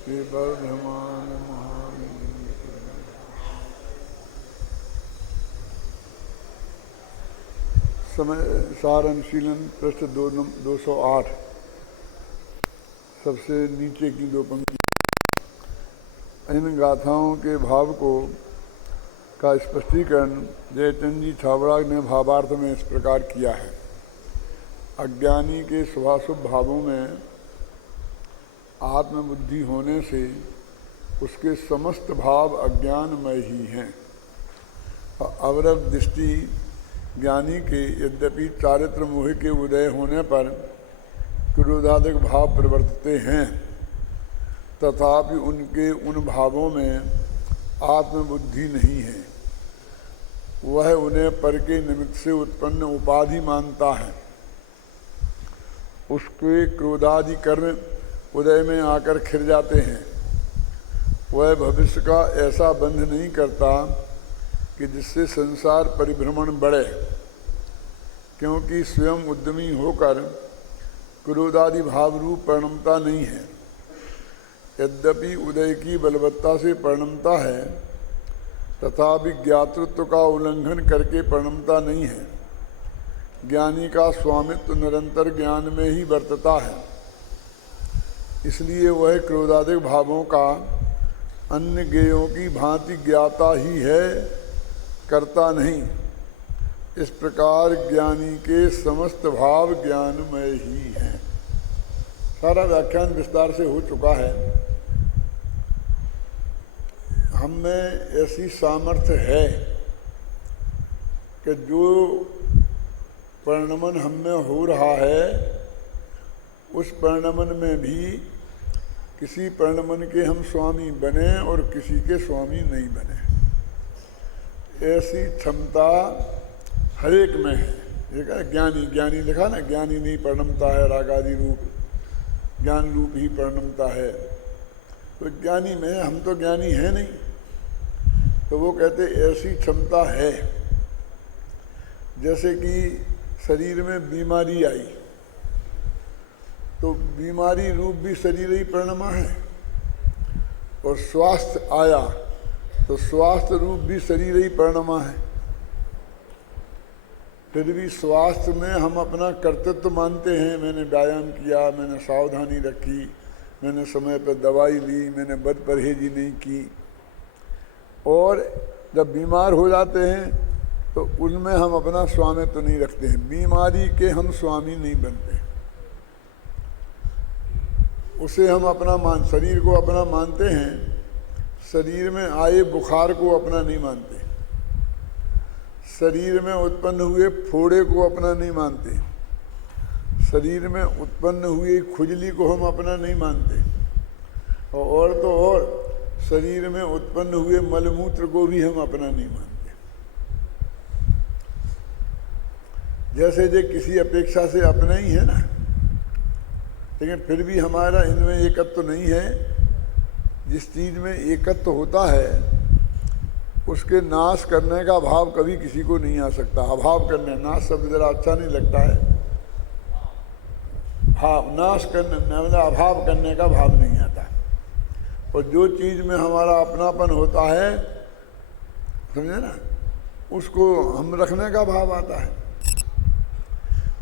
श्री वर्धमान महावीर समय सारंगशीलन पृष्ठ 208 सबसे नीचे की दो पंक्ति। इन गाथाओं के भाव को का स्पष्टीकरण जयचंद जी छाबड़ा ने भावार्थ में इस प्रकार किया है। अज्ञानी के शुभाशुभ भावों में आत्मबुद्धि होने से उसके समस्त भाव अज्ञानमय ही हैं। अवरव दृष्टि ज्ञानी के यद्यपि चारित्र मोह के उदय होने पर क्रोधादिक भाव प्रवर्तते हैं, तथापि उनके उन भावों में आत्मबुद्धि नहीं है। वह उन्हें पर के निमित्त से उत्पन्न उपाधि मानता है। उसके क्रोधादि कर्म उदय में आकर खिर जाते हैं। वह भविष्य का ऐसा बंध नहीं करता कि जिससे संसार परिभ्रमण बढ़े, क्योंकि स्वयं उद्यमी होकर क्रोधादि भाव रूप परिणमता नहीं है। यद्यपि उदय की बलवत्ता से परिणमता है, तथापि ज्ञातृत्व का उल्लंघन करके परिणमता नहीं है। ज्ञानी का स्वामित्व निरंतर ज्ञान में ही वर्तता है, इसलिए वह क्रोधादिक भावों का अन्य ज्ञेयों की भांति ज्ञाता ही है, करता नहीं। इस प्रकार ज्ञानी के समस्त भाव ज्ञानमय ही हैं। सारा व्याख्यान विस्तार से हो चुका है। हम में ऐसी सामर्थ्य है कि जो परिणमन हम में हो रहा है, उस परिणमन में भी किसी परिणमन के हम स्वामी बने और किसी के स्वामी नहीं बने। ऐसी क्षमता हर एक में है। देखा ज्ञानी ज्ञानी लिखा ना, ज्ञानी नहीं परिणमता है, रागादि रूप ज्ञान रूप ही परिणमता है। तो ज्ञानी में हम तो ज्ञानी है नहीं, तो वो कहते ऐसी क्षमता है। जैसे कि शरीर में बीमारी आई, तो बीमारी रूप भी शरीर ही परिणमा है, और स्वास्थ्य आया तो स्वास्थ्य रूप भी शरीर ही परिणमा है। फिर भी स्वास्थ्य में हम अपना कर्तृत्व मानते हैं। मैंने व्यायाम किया, मैंने सावधानी रखी, मैंने समय पर दवाई ली, मैंने बद परहेजी नहीं की। और जब बीमार हो जाते हैं तो उनमें हम अपना स्वामित्व तो नहीं रखते हैं। बीमारी के हम स्वामी नहीं बनते, उसे हम अपना शरीर को अपना मानते हैं। शरीर में आए बुखार को अपना नहीं मानते, शरीर में उत्पन्न हुए फोड़े को अपना नहीं मानते, शरीर में उत्पन्न हुई खुजली को हम अपना नहीं मानते, और तो और शरीर में उत्पन्न हुए मलमूत्र को भी हम अपना नहीं मानते। जैसे जो किसी अपेक्षा से अपना ही है ना, लेकिन फिर भी हमारा इनमें एकत्व नहीं है। जिस चीज़ में एकत्व होता है उसके नाश करने का भाव कभी किसी को नहीं आ सकता। अभाव करने, नाश शब्द जरा अच्छा नहीं लगता है। भाव नाश करने मतलब अभाव करने का भाव नहीं आता। और जो चीज़ में हमारा अपनापन होता है, समझे ना, उसको हम रखने का भाव आता है।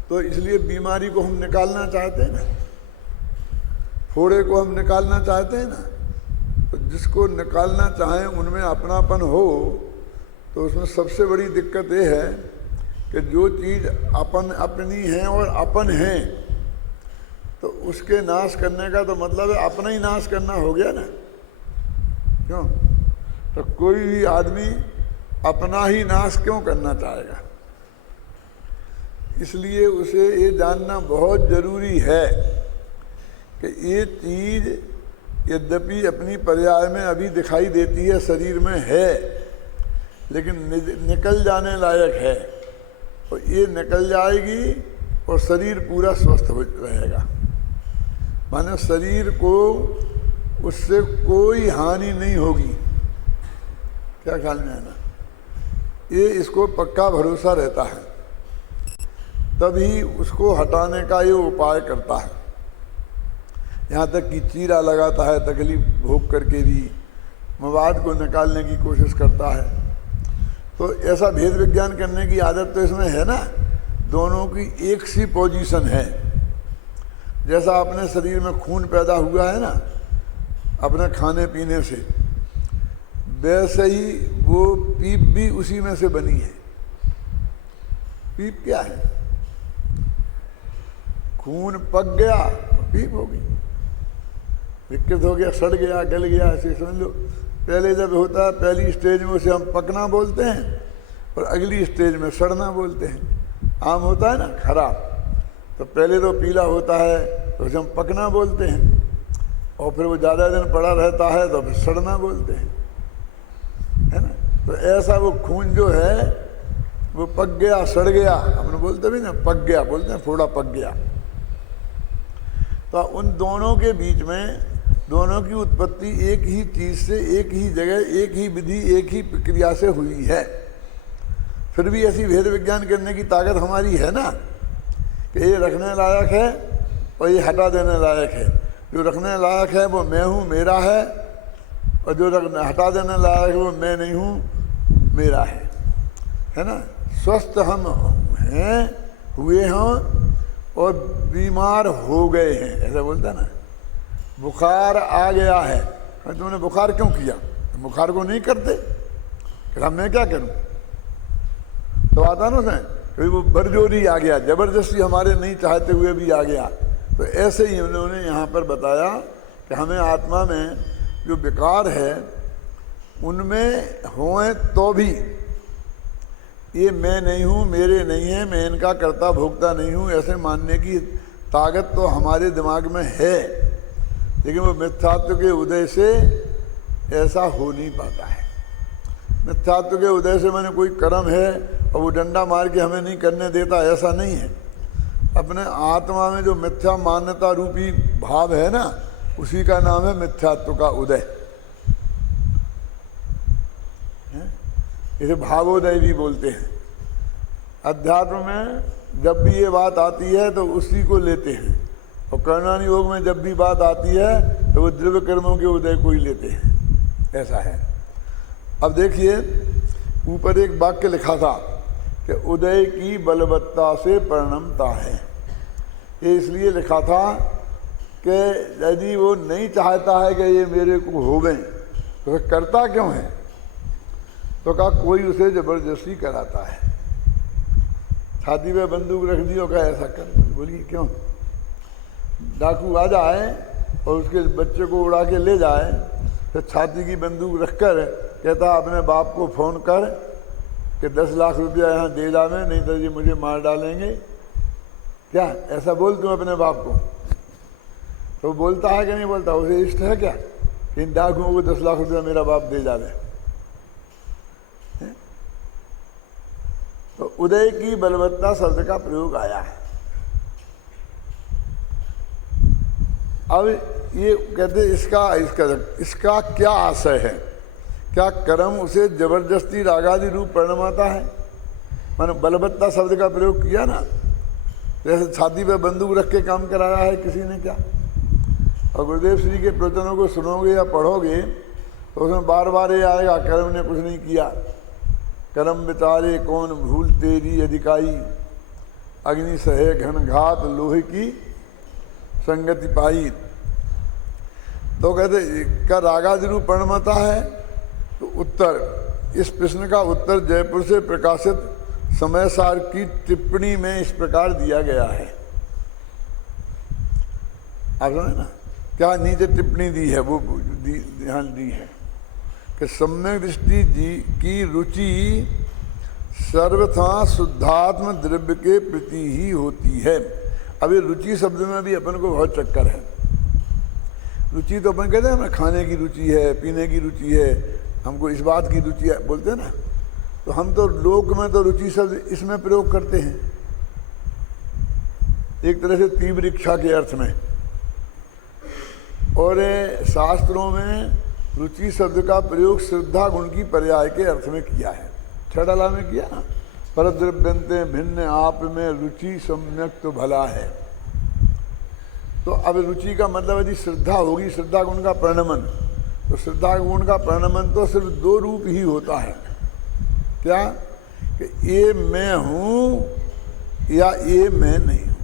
तो इसलिए बीमारी को हम निकालना चाहते हैं ना, फोड़े को हम निकालना चाहते हैं ना। तो जिसको निकालना चाहें उनमें अपनापन हो, तो उसमें सबसे बड़ी दिक्कत ये है कि जो चीज़ अपन अपनी है और अपन है, तो उसके नाश करने का तो मतलब है अपना ही नाश करना हो गया ना। क्यों? तो कोई भी आदमी अपना ही नाश क्यों करना चाहेगा? इसलिए उसे ये जानना बहुत ज़रूरी है कि ये चीज़ यद्यपि अपनी पर्याय में अभी दिखाई देती है, शरीर में है, लेकिन निकल जाने लायक है। और ये निकल जाएगी और शरीर पूरा स्वस्थ हो रहेगा। माने शरीर को उससे कोई हानि नहीं होगी। क्या ख्याल में है ना? ये इसको पक्का भरोसा रहता है, तभी उसको हटाने का ये उपाय करता है। यहाँ तक कि चीरा लगाता है तकलीफ भोग करके भी, मवाद को निकालने की कोशिश करता है। तो ऐसा भेद विज्ञान करने की आदत तो इसमें है ना, दोनों की एक सी पोजीशन है। जैसा अपने शरीर में खून पैदा हुआ है ना अपने खाने पीने से, वैसे ही वो पीप भी उसी में से बनी है। पीप क्या है? खून पक गया, पीप हो गई, विकृत हो गया, सड़ गया, गल गया, ऐसे समझ लो। पहले जब होता है पहली स्टेज में उसे हम पकना बोलते हैं और अगली स्टेज में सड़ना बोलते हैं। आम होता है ना खराब, तो पहले तो पीला होता है तो उसे हम पकना बोलते हैं, और फिर वो ज़्यादा दिन पड़ा रहता है तो फिर सड़ना बोलते हैं, है ना। तो ऐसा वो खून जो है वो पक गया, सड़ गया, हमने बोलते भी ना पक गया, बोलते हैं थोड़ा पक गया। तो उन दोनों के बीच में दोनों की उत्पत्ति एक ही चीज़ से, एक ही जगह, एक ही विधि, एक ही प्रक्रिया से हुई है। फिर भी ऐसी भेद विज्ञान करने की ताकत हमारी है ना कि ये रखने लायक है और ये हटा देने लायक है। जो रखने लायक है वो मैं हूँ, मेरा है, और जो हटा देने लायक है वो मैं नहीं हूँ, मेरा है ना। स्वस्थ हम हैं, हुए हैं और बीमार हो गए हैं, ऐसा बोलता ना। बुखार आ गया है, तुमने बुखार क्यों किया? तो बुखार को नहीं करते, क्या मैं क्या करूं? तो आता ना उसमें कभी वो बरजोरी आ गया, जबरदस्ती हमारे नहीं चाहते हुए भी आ गया। तो ऐसे ही उन्होंने यहाँ पर बताया कि हमें आत्मा में जो विकार है उनमें होए तो भी ये मैं नहीं हूँ, मेरे नहीं है, मैं इनका कर्ता भोक्ता नहीं हूँ, ऐसे मानने की ताकत तो हमारे दिमाग में है, लेकिन वो मिथ्यात्व के उदय से ऐसा हो नहीं पाता है। मिथ्यात्व के उदय से मैंने कोई कर्म है और वो डंडा मार के हमें नहीं करने देता, ऐसा नहीं है। अपने आत्मा में जो मिथ्या मान्यता रूपी भाव है ना, उसी का नाम है मिथ्यात्व का उदय। इसे भावोदय भी बोलते हैं। अध्यात्म में जब भी ये बात आती है तो उसी को लेते हैं, और कर्णानि योग में जब भी बात आती है तो वो द्रव्य कर्मों के उदय को ही लेते हैं, ऐसा है। अब देखिए ऊपर एक वाक्य लिखा था कि उदय की बलवत्ता से परिणमता है। ये इसलिए लिखा था कि यदि वो नहीं चाहता है कि ये मेरे को होवे तो फिर करता क्यों है? तो कहा कोई उसे जबरदस्ती कराता है। छाती पे बंदूक रख दी और कहा ऐसा कर, बोलिए क्यों? डाकू आ जाए और उसके बच्चे को उड़ा के ले जाए, फिर छाती की बंदूक रखकर कहता अपने बाप को फ़ोन कर कि 10 लाख रुपया यहाँ दे जावे, नहीं तो ये मुझे मार डालेंगे। क्या ऐसा बोल तुम अपने बाप को? तो बोलता है कि नहीं बोलता? उसे इष्ट है क्या कि इन डाकुओं को 10 लाख रुपया मेरा बाप दे जावे? तो उदय की बलवत्ता शब्द का प्रयोग आया है। अब ये कहते इसका क्या आशय है? क्या कर्म उसे जबरदस्ती रागादि रूप परिणमाता है? मैंने बलवत्ता शब्द का प्रयोग किया ना, जैसे छाती पे बंदूक रख के काम कराया है किसी ने क्या? और गुरुदेव श्री के प्रवचनों को सुनोगे या पढ़ोगे तो उसमें बार बार ये आएगा कर्म ने कुछ नहीं किया, कर्म बिचारे कौन भूल तेरी अधिकाई, अग्नि सहे घन घात लोहे की संगति पाई। तो कहते क्या रागादि रूप परिणमता है? तो उत्तर, इस प्रश्न का उत्तर जयपुर से प्रकाशित समय सार की टिप्पणी में इस प्रकार दिया गया है। आप सुने ना क्या नीचे टिप्पणी दी है, वो ध्यान दी है कि सम्यक दृष्टि जी की रुचि सर्वथा शुद्धात्म द्रव्य के प्रति ही होती है। अब ये रुचि शब्द में भी अपन को बहुत चक्कर है। रुचि तो अपन कहते हैं ना, खाने की रुचि है, पीने की रुचि है, हमको इस बात की रुचि है बोलते हैं ना। तो हम तो लोक में तो रुचि शब्द इसमें प्रयोग करते हैं, एक तरह से तीव्र इच्छा के अर्थ में। और शास्त्रों में रुचि शब्द का प्रयोग श्रद्धा गुण की पर्याय के अर्थ में किया है। छड़ाला में किया ना, परद्रव्यंते भिन्न आप में रुचि सम्यक तो भला है। तो अब रुचि का मतलब यदि श्रद्धा होगी, श्रद्धा गुण का परिणमन, तो श्रद्धा गुण का परिणमन तो सिर्फ दो रूप ही होता है। क्या? कि ये मैं हूं या ये मैं नहीं हूं।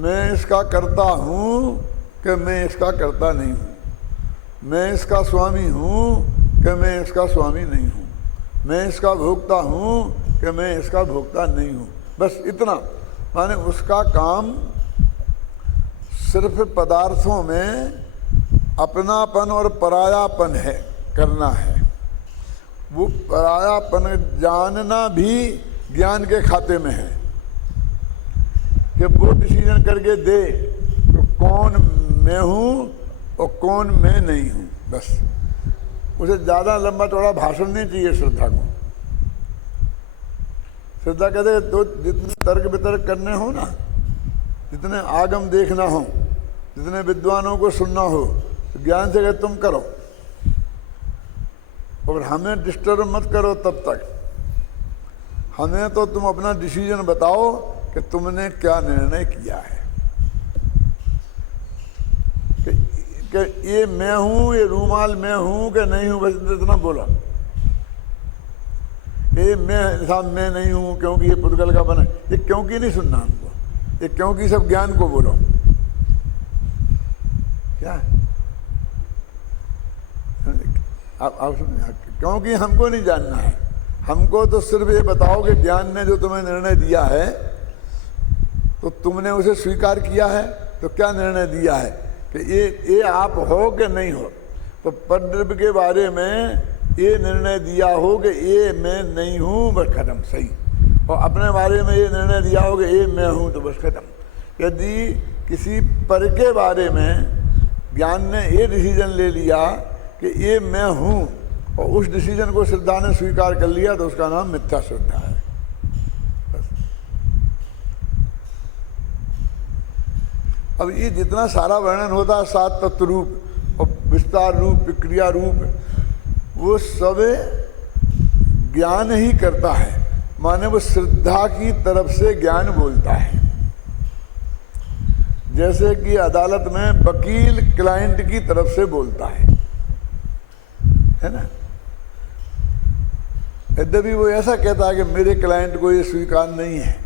मैं इसका करता हूं कि मैं इसका करता नहीं हूं। मैं इसका स्वामी हूं कि मैं इसका स्वामी नहीं हूं। मैं इसका भोक्ता हूं कि मैं इसका भोक्ता नहीं हूं। बस इतना, माने उसका काम सिर्फ पदार्थों में अपनापन और परायापन है, करना है। वो परायापन जानना भी ज्ञान के खाते में है कि वो डिसीजन करके दे तो कौन मैं हूं और कौन मैं नहीं हूं। बस उसे ज़्यादा लंबा चौड़ा भाषण नहीं चाहिए श्रद्धा को। श्रद्धा कहते तो जितने तर्क वितर्क करने हो ना, जितने आगम देखना हो, जितने विद्वानों को सुनना हो, तो ज्ञान से कहते तुम करो और हमें डिस्टर्ब मत करो। तब तक हमें तो तुम अपना डिसीजन बताओ कि तुमने क्या निर्णय किया है, कि ये मैं हूं, ये रूमाल मैं हूं कि नहीं हूं। बस इतना बोला, ये मैं साहब मैं नहीं हूं क्योंकि ये पुद्गल का बना। ये क्योंकि नहीं सुनना हमको, ये क्योंकि सब ज्ञान को बोलो। क्या आप क्योंकि हमको नहीं जानना है, हमको तो सिर्फ ये बताओ कि ज्ञान ने जो तुम्हें निर्णय दिया है तो तुमने उसे स्वीकार किया है। तो क्या निर्णय दिया है कि ये आप हो कि नहीं हो। तो परद्रव्य के बारे में ये निर्णय दिया हो कि ये मैं नहीं हूँ, बस खत्म, सही। और अपने बारे में ये निर्णय दिया हो कि ये मैं हूँ, तो बस खत्म। यदि किसी पर के बारे में ज्ञान ने ये डिसीजन ले लिया कि ये मैं हूँ और उस डिसीजन को श्रद्धा ने स्वीकार कर लिया, तो उसका नाम मिथ्या श्रद्धा है। बस। अब ये जितना सारा वर्णन होता है, 7 तत्व रूप और विस्तार रूप, क्रिया रूप, वो सब ज्ञान ही करता है। माने वो श्रद्धा की तरफ से ज्ञान बोलता है। जैसे कि अदालत में वकील क्लाइंट की तरफ से बोलता है ना। यद्यपि वो ऐसा कहता है कि मेरे क्लाइंट को ये स्वीकार नहीं है,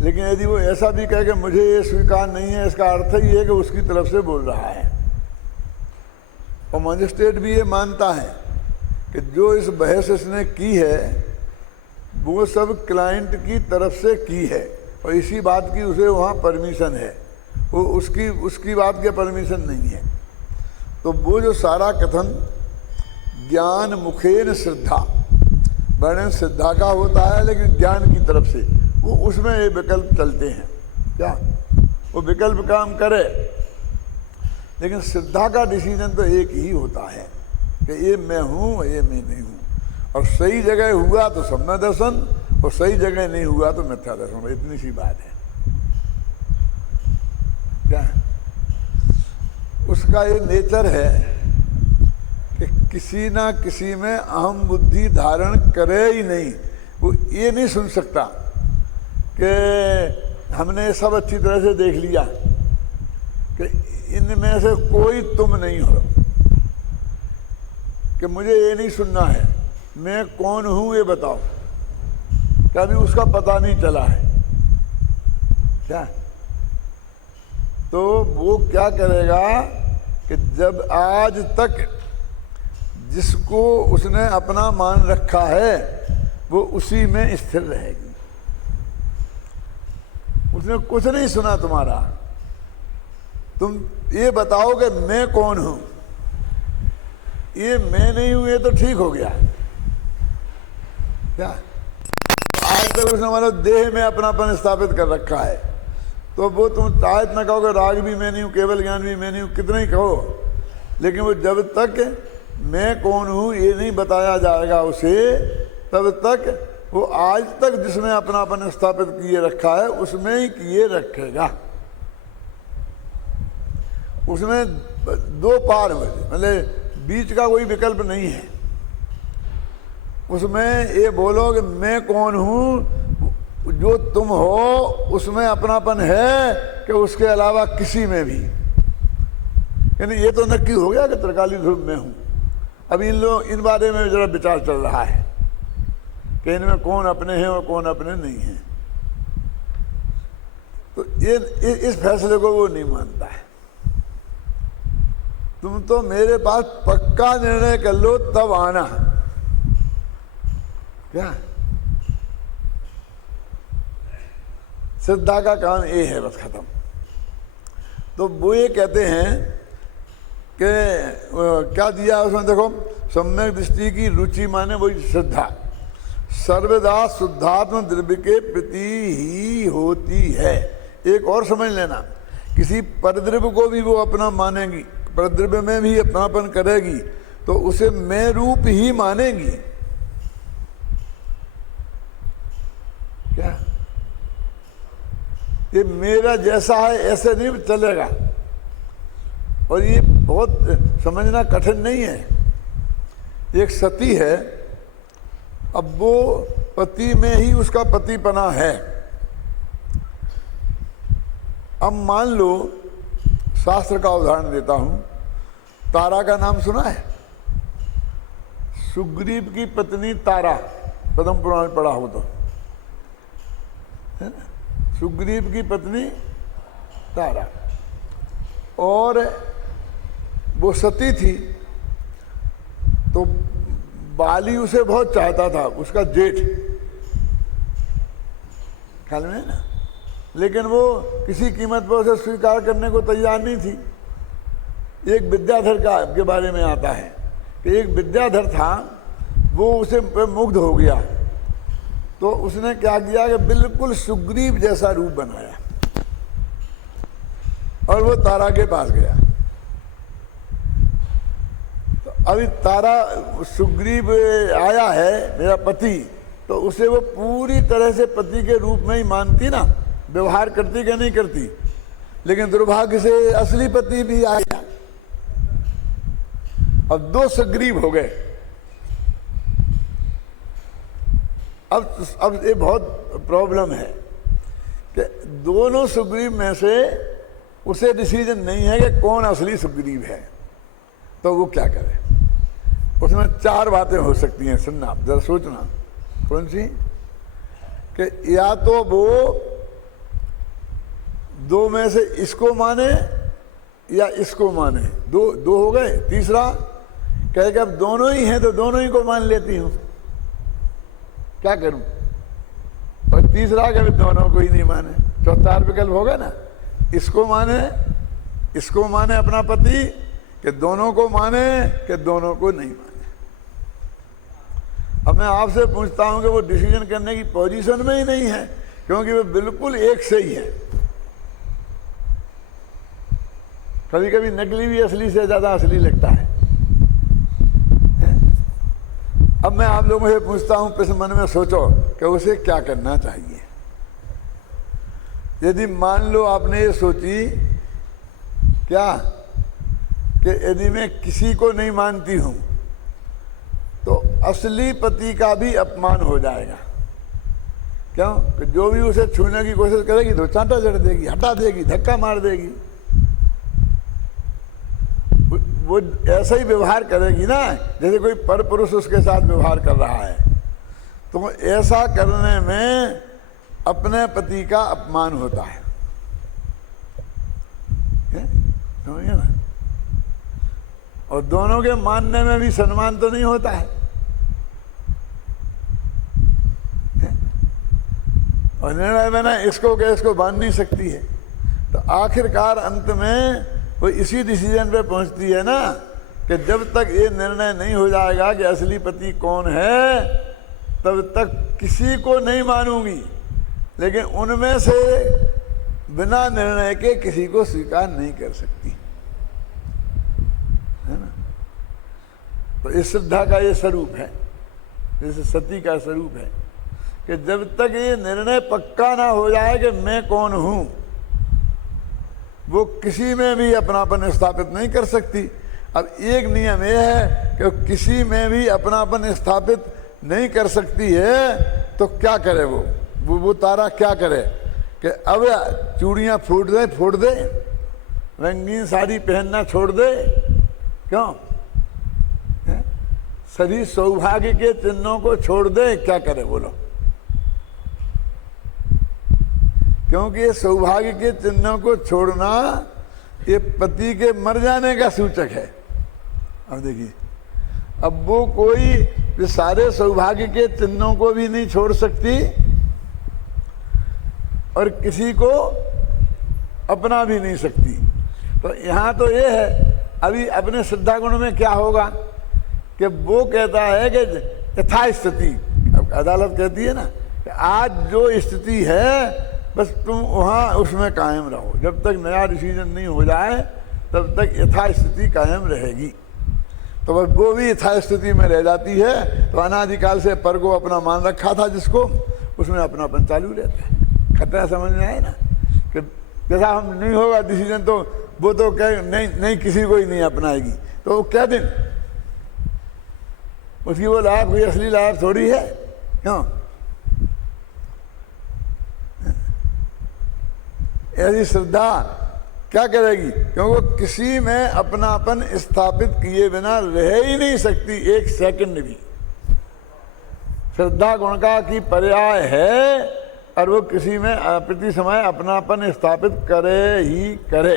लेकिन यदि वो ऐसा भी कहे कि मुझे ये स्वीकार नहीं है, इसका अर्थ ही है कि उसकी तरफ से बोल रहा है। और मजिस्ट्रेट भी ये मानता है कि जो इस बहस इसने की है वो सब क्लाइंट की तरफ से की है और इसी बात की उसे वहाँ परमिशन है, वो उसकी बात की परमिशन नहीं है। तो वो जो सारा कथन ज्ञान मुखेन श्रद्धा, वर्णन श्रद्धा का होता है लेकिन ज्ञान की तरफ से, वो उसमें ये विकल्प चलते हैं। क्या वो विकल्प काम करे, लेकिन श्रद्धा का डिसीजन तो एक ही होता है कि ये मैं हूँ, ये मैं नहीं हूँ। और सही जगह हुआ तो सम्यक दर्शन, और सही जगह नहीं हुआ तो मिथ्या दर्शन। इतनी सी बात है। क्या उसका ये नेचर है कि किसी ना किसी में अहम बुद्धि धारण करे ही नहीं। वो ये नहीं सुन सकता कि हमने सब अच्छी तरह से देख लिया कि इनमें से कोई तुम नहीं हो, कि मुझे ये नहीं सुनना है मैं कौन हूं ये बताओ। कभी उसका पता नहीं चला है। क्या तो वो क्या करेगा कि जब आज तक जिसको उसने अपना मान रखा है वो उसी में स्थिर रहेगी। उसने कुछ नहीं सुना तुम्हारा, तुम ये बताओ कि मैं कौन हूं। ये मैं नहीं हूं, ये तो ठीक हो गया। क्या आज तक उसने हमारे देह में अपनापन स्थापित कर रखा है, तो वो तुम चाहे इतना कहो कि राग भी मैं नहीं हूं, केवल ज्ञान भी मैं नहीं हूं, कितना ही कहो, लेकिन वो जब तक मैं कौन हूं ये नहीं बताया जाएगा उसे, तब तक वो आज तक जिसमें अपनापन स्थापित किए रखा है उसमें ही किए रखेगा। उसमें दो पार मतलब बीच का कोई विकल्प नहीं है। उसमें ये बोलो कि मैं कौन हूं, जो तुम हो उसमें अपनापन है कि उसके अलावा किसी में भी? यानी ये तो नक्की हो गया कि त्रिकाली ध्रुव में हूं। अब इन बारे में जरा विचार चल रहा है कि इनमें कौन अपने हैं और कौन अपने नहीं हैं। तो ये इस फैसले को वो नहीं मानता है। तुम तो मेरे पास पक्का निर्णय कर लो तब आना। क्या श्रद्धा का काम ये है, बस खत्म। तो वो ये कहते हैं कि क्या दिया उसमें, देखो, सम्यक दृष्टि की रुचि माने वही श्रद्धा सर्वदा शुद्धात्म द्रव्य के प्रति ही होती है। एक और समझ लेना, किसी परद्रव्य को भी वो अपना मानेगी, परद्रव्य में भी अपनापन करेगी तो उसे मैं रूप ही मानेगी। क्या ये मेरा जैसा है ऐसे नहीं चलेगा। और ये बहुत समझना कठिन नहीं है। एक सती है, अब वो पति में ही उसका पतिपना है। अब मान लो, शास्त्र का उदाहरण देता हूं, तारा का नाम सुना है? सुग्रीव की पत्नी तारा, पद्म पुराण पढ़ा हो तो, है ना? सुग्रीव की पत्नी तारा, और वो सती थी। तो बाली उसे बहुत चाहता था, उसका जेठ, ख्याल में है ना, लेकिन वो किसी कीमत पर उसे स्वीकार करने को तैयार नहीं थी। एक विद्याधर के बारे में आता है कि एक विद्याधर था, वो उसे मुग्ध हो गया। तो उसने क्या किया कि बिल्कुल सुग्रीव जैसा रूप बनाया और वो तारा के पास गया। तो अभी तारा, सुग्रीव आया है मेरा पति, तो उसे वो पूरी तरह से पति के रूप में ही मानती ना, व्यवहार करती कि नहीं करती। लेकिन दुर्भाग्य से असली पति भी आया। अब दो सुग्रीव हो गए। अब ये बहुत प्रॉब्लम है कि दोनों सुग्रीव में से उसे डिसीजन नहीं है कि कौन असली सुग्रीव है। तो वो क्या करे? उसमें चार बातें हो सकती हैं, सुनना आप जरा, सोचना। कौन सी? कि या तो वो दो में से इसको माने या इसको माने, दो हो गए। तीसरा कहे कि अब दोनों ही हैं तो दोनों ही को मान लेती हूं, क्या करूं? और तीसरा कभी दोनों को ही नहीं माने। चौथा विकल्प होगा ना, इसको माने अपना पति, कि दोनों को माने कि दोनों को नहीं माने। अब मैं आपसे पूछता हूं कि वो डिसीजन करने की पोजीशन में ही नहीं है, क्योंकि वो बिल्कुल एक से ही है। कभी कभी नकली भी असली से ज्यादा असली लगता है। अब मैं आप लोगों से पूछता हूं, प्रश्न मन में सोचो कि उसे क्या करना चाहिए। यदि मान लो आपने ये सोची क्या कि यदि मैं किसी को नहीं मानती हूं तो असली पति का भी अपमान हो जाएगा। क्यों? कि जो भी उसे छूने की कोशिश करेगी तो चांटा जड़ देगी, हटा देगी, धक्का मार देगी। वो ऐसा ही व्यवहार करेगी ना जैसे कोई पर पुरुष उसके साथ व्यवहार कर रहा है। तो ऐसा करने में अपने पति का अपमान होता है, समझिए ना। और दोनों के मानने में भी सम्मान तो नहीं होता है। और निर्णय में ना इसको के इसको बांध नहीं सकती है। तो आखिरकार अंत में वो इसी डिसीजन पे पहुंचती है ना कि जब तक ये निर्णय नहीं हो जाएगा कि असली पति कौन है, तब तक किसी को नहीं मानूंगी। लेकिन उनमें से बिना निर्णय के किसी को स्वीकार नहीं कर सकती, है ना। तो इस श्रद्धा का ये स्वरूप है, जैसे सती का स्वरूप है कि जब तक ये निर्णय पक्का ना हो जाए कि मैं कौन हूं, वो किसी में भी अपनापन स्थापित नहीं कर सकती। अब एक नियम यह है कि किसी में भी अपनापन स्थापित नहीं कर सकती है, तो क्या करे वो? वो तारा क्या करे कि अब चूड़ियाँ फोड़ दे, रंगीन साड़ी पहनना छोड़ दे, क्यों? सभी सौभाग्य के चिन्हों को छोड़ दे, क्या करे बोलो? क्योंकि ये सौभाग्य के चिन्हों को छोड़ना ये पति के मर जाने का सूचक है। अब देखिए, अब वो कोई सारे सौभाग्य के चिन्हों को भी नहीं छोड़ सकती और किसी को अपना भी नहीं सकती। तो यहाँ तो ये है, अभी अपने श्रद्धा गुण में क्या होगा कि वो कहता है कि यथास्थिति, अब अदालत कहती है ना कि आज जो स्थिति है बस तुम वहाँ उसमें कायम रहो, जब तक नया डिसीजन नहीं हो जाए तब तक यथास्थिति कायम रहेगी। तो बस वो भी यथास्थिति में रह जाती है। तो अनादिकाल से पर को अपना मान रखा था जिसको, उसमें अपनापन चालू रहता है। खतरा समझ में आए ना कि जैसा हम नहीं होगा डिसीजन तो वो तो कह नहीं किसी को ही नहीं अपनाएगी, तो क्या दिन उसकी वो लाभ कोई असली लाभ थोड़ी है, क्यों? ऐसी श्रद्धा क्या करेगी? क्योंकि किसी में अपनापन स्थापित किए बिना रह ही नहीं सकती एक सेकंड भी। श्रद्धा गुण का की पर्याय है और वो किसी में प्रति समय अपनापन स्थापित करे ही करे।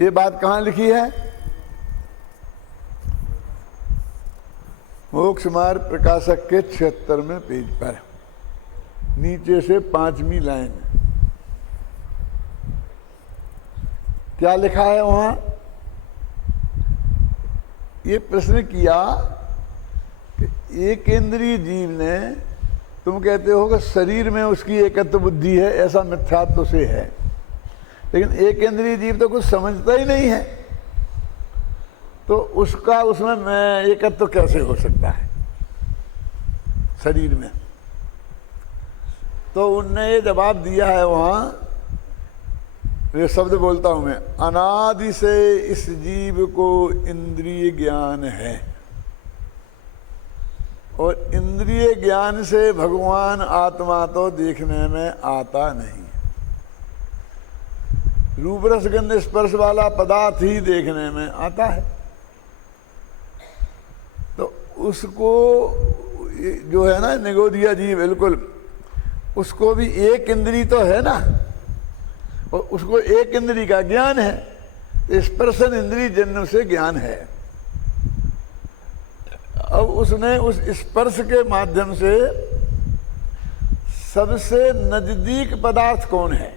ये बात कहाँ लिखी है? मोक्ष मार्ग प्रकाशक के 76वें पेज पर नीचे से 5वीं लाइन। क्या लिखा है वहां? ये प्रश्न किया कि एक इंद्रिय जीव ने, तुम कहते हो कि शरीर में उसकी एकत्व बुद्धि है, ऐसा मिथ्यात्व से है, लेकिन एक इंद्रिय जीव तो कुछ समझता ही नहीं है, तो उसका उसमें मैं एकत्व कैसे हो सकता है शरीर में? तो उनने ये जवाब दिया है वहां, ये शब्द बोलता हूं मैं, अनादि से इस जीव को इंद्रिय ज्ञान है और इंद्रिय ज्ञान से भगवान आत्मा तो देखने में आता नहीं। रूप रस गंध स्पर्श वाला पदार्थ ही देखने में आता है। तो उसको जो है ना निगोदिया जी, बिल्कुल उसको भी एक इंद्री तो है ना, और उसको एक इंद्री का ज्ञान है। स्पर्शन इंद्री जन्म से ज्ञान है। अब उसने उस स्पर्श के माध्यम से सबसे नजदीक पदार्थ कौन है,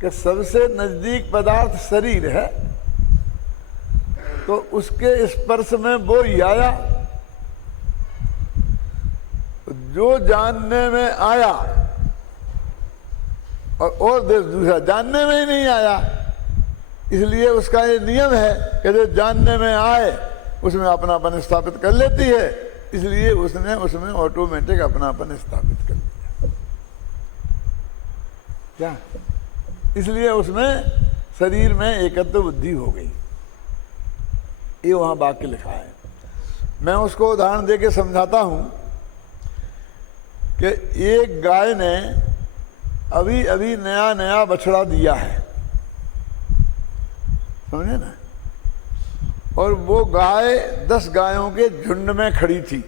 कि सबसे नजदीक पदार्थ शरीर है, तो उसके स्पर्श में वो ही आया। जो जानने में आया और दूसरा जानने में ही नहीं आया, इसलिए उसका ये नियम है कि जो जानने में आए उसमें अपनापन स्थापित कर लेती है, इसलिए उसने उसमें ऑटोमेटिक अपनापन स्थापित कर लिया। क्या? इसलिए उसमें शरीर में एकत्व बुद्धि हो गई। ये वहां वाक्य लिखा है। मैं उसको उदाहरण देके समझाता हूं कि एक गाय ने अभी अभी नया नया बछड़ा दिया है, समझे ना, और वो गाय 10 गायों के झुंड में खड़ी थी।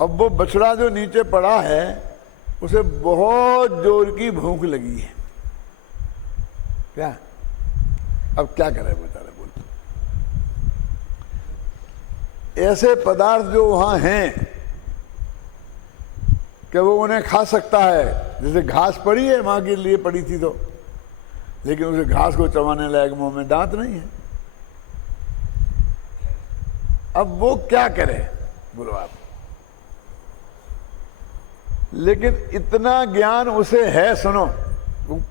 अब वो बछड़ा जो नीचे पड़ा है उसे बहुत जोर की भूख लगी है। क्या? अब क्या करे बेचारे, बोलते ऐसे पदार्थ जो वहां हैं कि वो उन्हें खा सकता है। जैसे घास पड़ी है, मां के लिए पड़ी थी तो, लेकिन उसे घास को चबाने लायक मुंह में दांत नहीं है। अब वो क्या करे बोलो आप? लेकिन इतना ज्ञान उसे है, सुनो,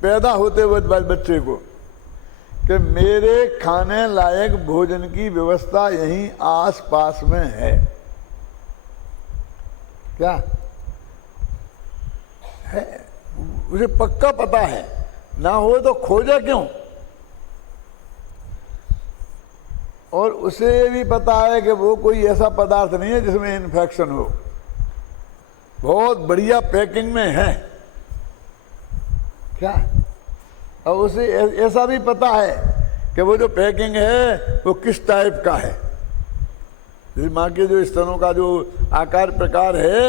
पैदा होते हुए बच्चे को, कि मेरे खाने लायक भोजन की व्यवस्था यहीं आस पास में है। क्या है? उसे पक्का पता है, ना हो तो खोजा क्यों? और उसे भी पता है कि वो कोई ऐसा पदार्थ नहीं है जिसमें इन्फेक्शन हो। बहुत बढ़िया पैकिंग में है क्या, और उसे ऐसा भी पता है कि वो जो पैकिंग है वो किस टाइप का है। जैसे माँ के जो स्तनों का जो आकार प्रकार है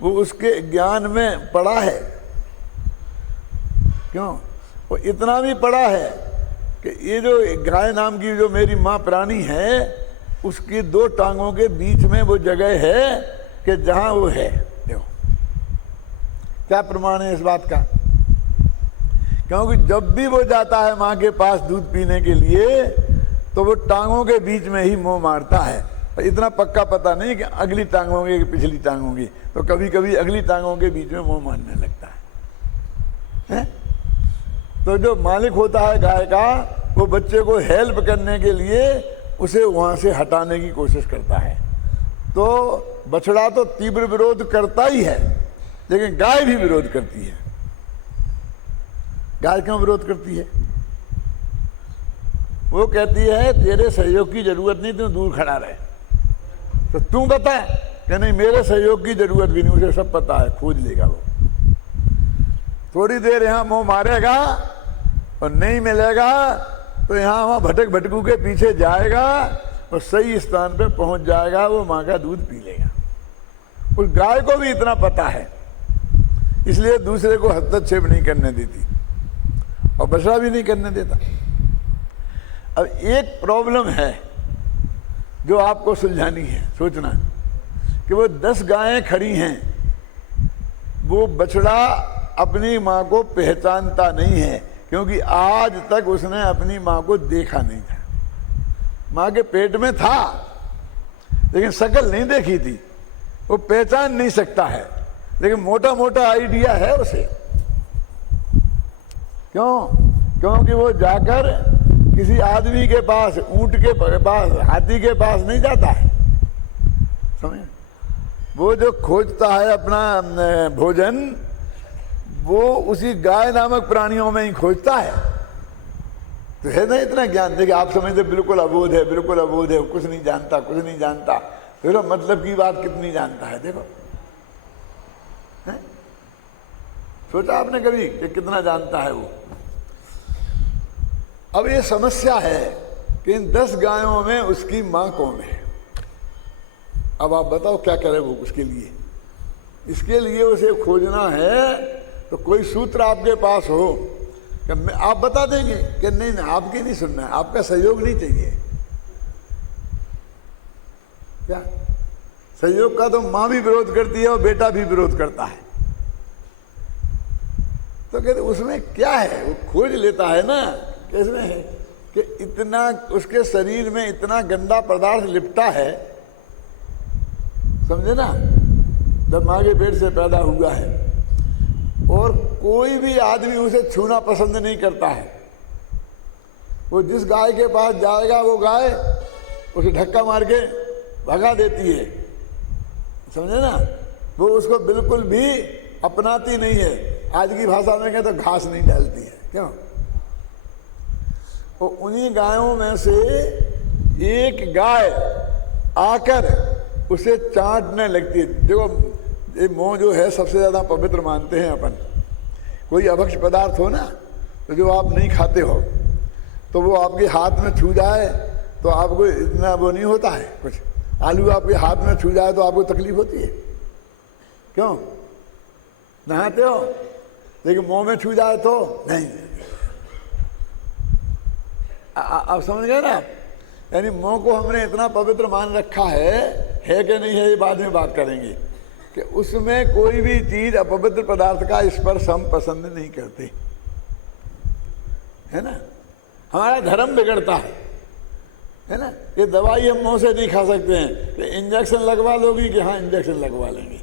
वो उसके ज्ञान में पड़ा है। क्यों? वो इतना भी पड़ा है कि ये जो गाय नाम की जो मेरी माँ प्राणी है उसकी 2 टांगों के बीच में वो जगह है कि जहां वो है। देखो क्या प्रमाण है इस बात का, क्योंकि जब भी वो जाता है माँ के पास दूध पीने के लिए तो वो टांगों के बीच में ही मुंह मारता है। इतना पक्का पता नहीं कि अगली टांग होंगी कि पिछली टांग होंगी, तो कभी कभी अगली टांगों के बीच में मुंह मारने लगता है। तो जो मालिक होता है गाय का वो बच्चे को हेल्प करने के लिए उसे वहां से हटाने की कोशिश करता है। तो बछड़ा तो तीव्र विरोध करता ही है, लेकिन गाय भी विरोध करती है। गाय क्यों विरोध करती है? वो कहती है तेरे सहयोग की जरूरत नहीं, तू दूर खड़ा रहे। तो तू बता कि नहीं मेरे सहयोग की जरूरत भी नहीं, उसे सब पता है, खोज लेगा वो। थोड़ी देर यहाँ मुंह मारेगा और नहीं मिलेगा तो यहाँ वहाँ भटक भटकू के पीछे जाएगा और सही स्थान पे पहुंच जाएगा, वो माँ का दूध पी लेगा। उस गाय को भी इतना पता है, इसलिए दूसरे को हस्तक्षेप नहीं करने देती और बछड़ा भी नहीं करने देता। अब एक प्रॉब्लम है जो आपको सुलझानी है, सोचना कि वो 10 गायें खड़ी हैं, वो बछड़ा अपनी माँ को पहचानता नहीं है, क्योंकि आज तक उसने अपनी माँ को देखा नहीं था। माँ के पेट में था लेकिन शक्ल नहीं देखी थी, वो पहचान नहीं सकता है, लेकिन मोटा मोटा आइडिया है उसे। क्यों? क्योंकि वो जाकर किसी आदमी के पास, ऊंट के पास, हाथी के पास नहीं जाता है, समझे? वो जो खोजता है अपना भोजन वो उसी गाय नामक प्राणियों में ही खोजता है। तो है ना इतना ज्ञान। देखिए आप समझते बिल्कुल अबोध है, बिल्कुल अबोध है, कुछ नहीं जानता, कुछ नहीं जानता। देखो मतलब की बात कितनी जानता है, देखो है? सोचा आपने कभी कि कितना जानता है वो? अब ये समस्या है कि इन 10 गायों में उसकी माँ कौन है। अब आप बताओ क्या करे वो उसके लिए। इसके लिए उसे खोजना है तो कोई सूत्र आपके पास हो कि आप बता देंगे कि नहीं नहीं आपकी नहीं सुनना है, आपका सहयोग नहीं चाहिए। क्या सहयोग का तो माँ भी विरोध करती है और बेटा भी विरोध करता है। तो कहते उसमें क्या है, वो खोज लेता है ना किसमें है कि इतना उसके शरीर में इतना गंदा पदार्थ लिपटा है, समझे ना, जब माँ के पेट से पैदा हुआ है। और कोई भी आदमी उसे छूना पसंद नहीं करता है। वो जिस गाय के पास जाएगा वो गाय उसे धक्का मार के भगा देती है, समझे ना। वो उसको बिल्कुल भी अपनाती नहीं है। आज की भाषा में कहें तो घास नहीं डालती है। क्यों? तो उन्हीं गायों में से एक गाय आकर उसे चाटने लगती है। देखो ये मोह जो है सबसे ज्यादा पवित्र मानते हैं अपन। कोई अभक्ष पदार्थ हो ना तो जो आप नहीं खाते हो तो वो आपके हाथ में छू जाए तो आपको इतना वो नहीं होता है कुछ। आलू आपके हाथ में छू जाए तो आपको तकलीफ होती है। क्यों? नहाते हो, लेकिन मुंह में छू जाए तो नहीं। आप समझ गए ना। यानी मुंह को हमने इतना पवित्र मान रखा है कि नहीं है, ये बाद में बात करेंगे कि उसमें कोई भी चीज अपवित्र पदार्थ का स्पर्श हम पसंद नहीं करते, है ना। हमारा धर्म बिगड़ता है ना। ये दवाई हम मुंह से नहीं खा सकते हैं कि इंजेक्शन लगवा लोगी कि हाँ इंजेक्शन लगवा लेंगे।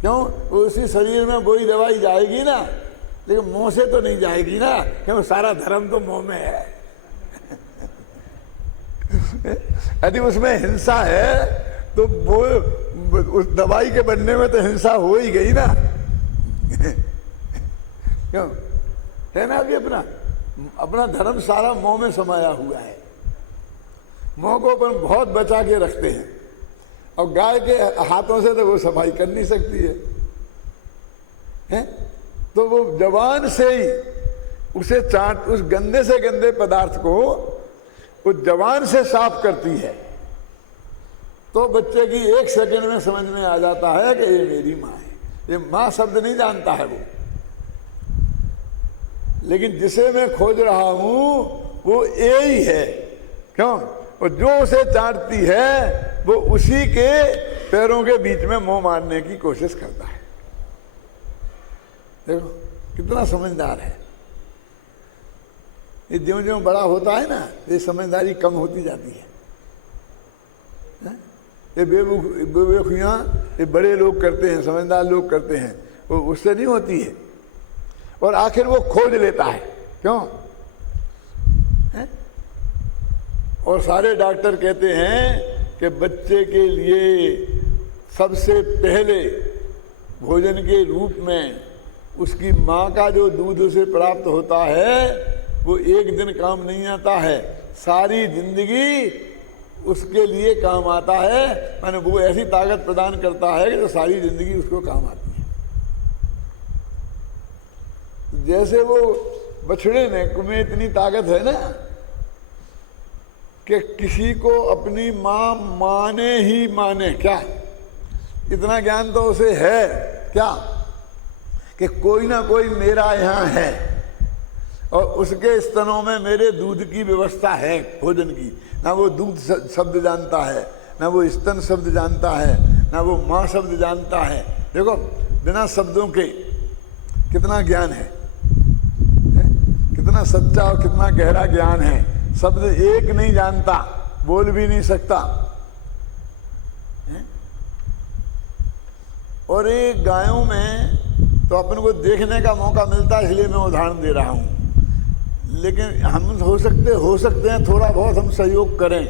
क्यों? उसी शरीर में वही दवाई जाएगी ना, लेकिन मुंह से तो नहीं जाएगी ना, क्यों? सारा धर्म तो मुंह में है। यदि उसमें हिंसा है तो वो उस दवाई के बनने में तो हिंसा हो ही गई ना। क्यों? है ना। अभी अपना धर्म सारा मुंह में समाया हुआ है। मुंह को अपन बहुत बचा के रखते हैं और गाय के हाथों से तो वो सफाई कर नहीं सकती है। है? तो वो जबान से ही उसे चाट, उस गंदे से गंदे पदार्थ को वो जबान से साफ करती है, तो बच्चे की 1 सेकंड में समझ में आ जाता है कि ये मेरी माँ है। ये माँ शब्द नहीं जानता है वो, लेकिन जिसे मैं खोज रहा हूं वो ये ही है। क्यों? और जो उसे चाटती है वो उसी के पैरों के बीच में मुंह मारने की कोशिश करता है। देखो कितना समझदार है। ये ज्यों-ज्यों बड़ा होता है ना, ये समझदारी कम होती जाती है। ये बेवकूफियां ये बड़े लोग करते हैं, समझदार लोग करते हैं, वो उससे नहीं होती है। और आखिर वो खोज लेता है। क्यों? और सारे डॉक्टर कहते हैं कि बच्चे के लिए सबसे पहले भोजन के रूप में उसकी माँ का जो दूध उसे प्राप्त होता है वो एक दिन काम नहीं आता है, सारी जिंदगी उसके लिए काम आता है। माने वो ऐसी ताकत प्रदान करता है कि जो सारी जिंदगी उसको काम आती है। जैसे वो बछड़े में इतनी ताकत है ना कि किसी को अपनी माँ माने ही माने, क्या इतना ज्ञान तो उसे है क्या कि कोई ना कोई मेरा यहाँ है और उसके स्तनों में मेरे दूध की व्यवस्था है भोजन की। ना वो दूध शब्द जानता है, ना वो स्तन शब्द जानता है, ना वो माँ शब्द जानता है। देखो बिना शब्दों के कितना ज्ञान है, कितना सच्चा और कितना गहरा ज्ञान है। शब्द एक नहीं जानता, बोल भी नहीं सकता। और ये गायों में तो अपन को देखने का मौका मिलता है, इसलिए मैं उदाहरण दे रहा हूँ। लेकिन हम हो सकते हैं थोड़ा बहुत हम सहयोग करें,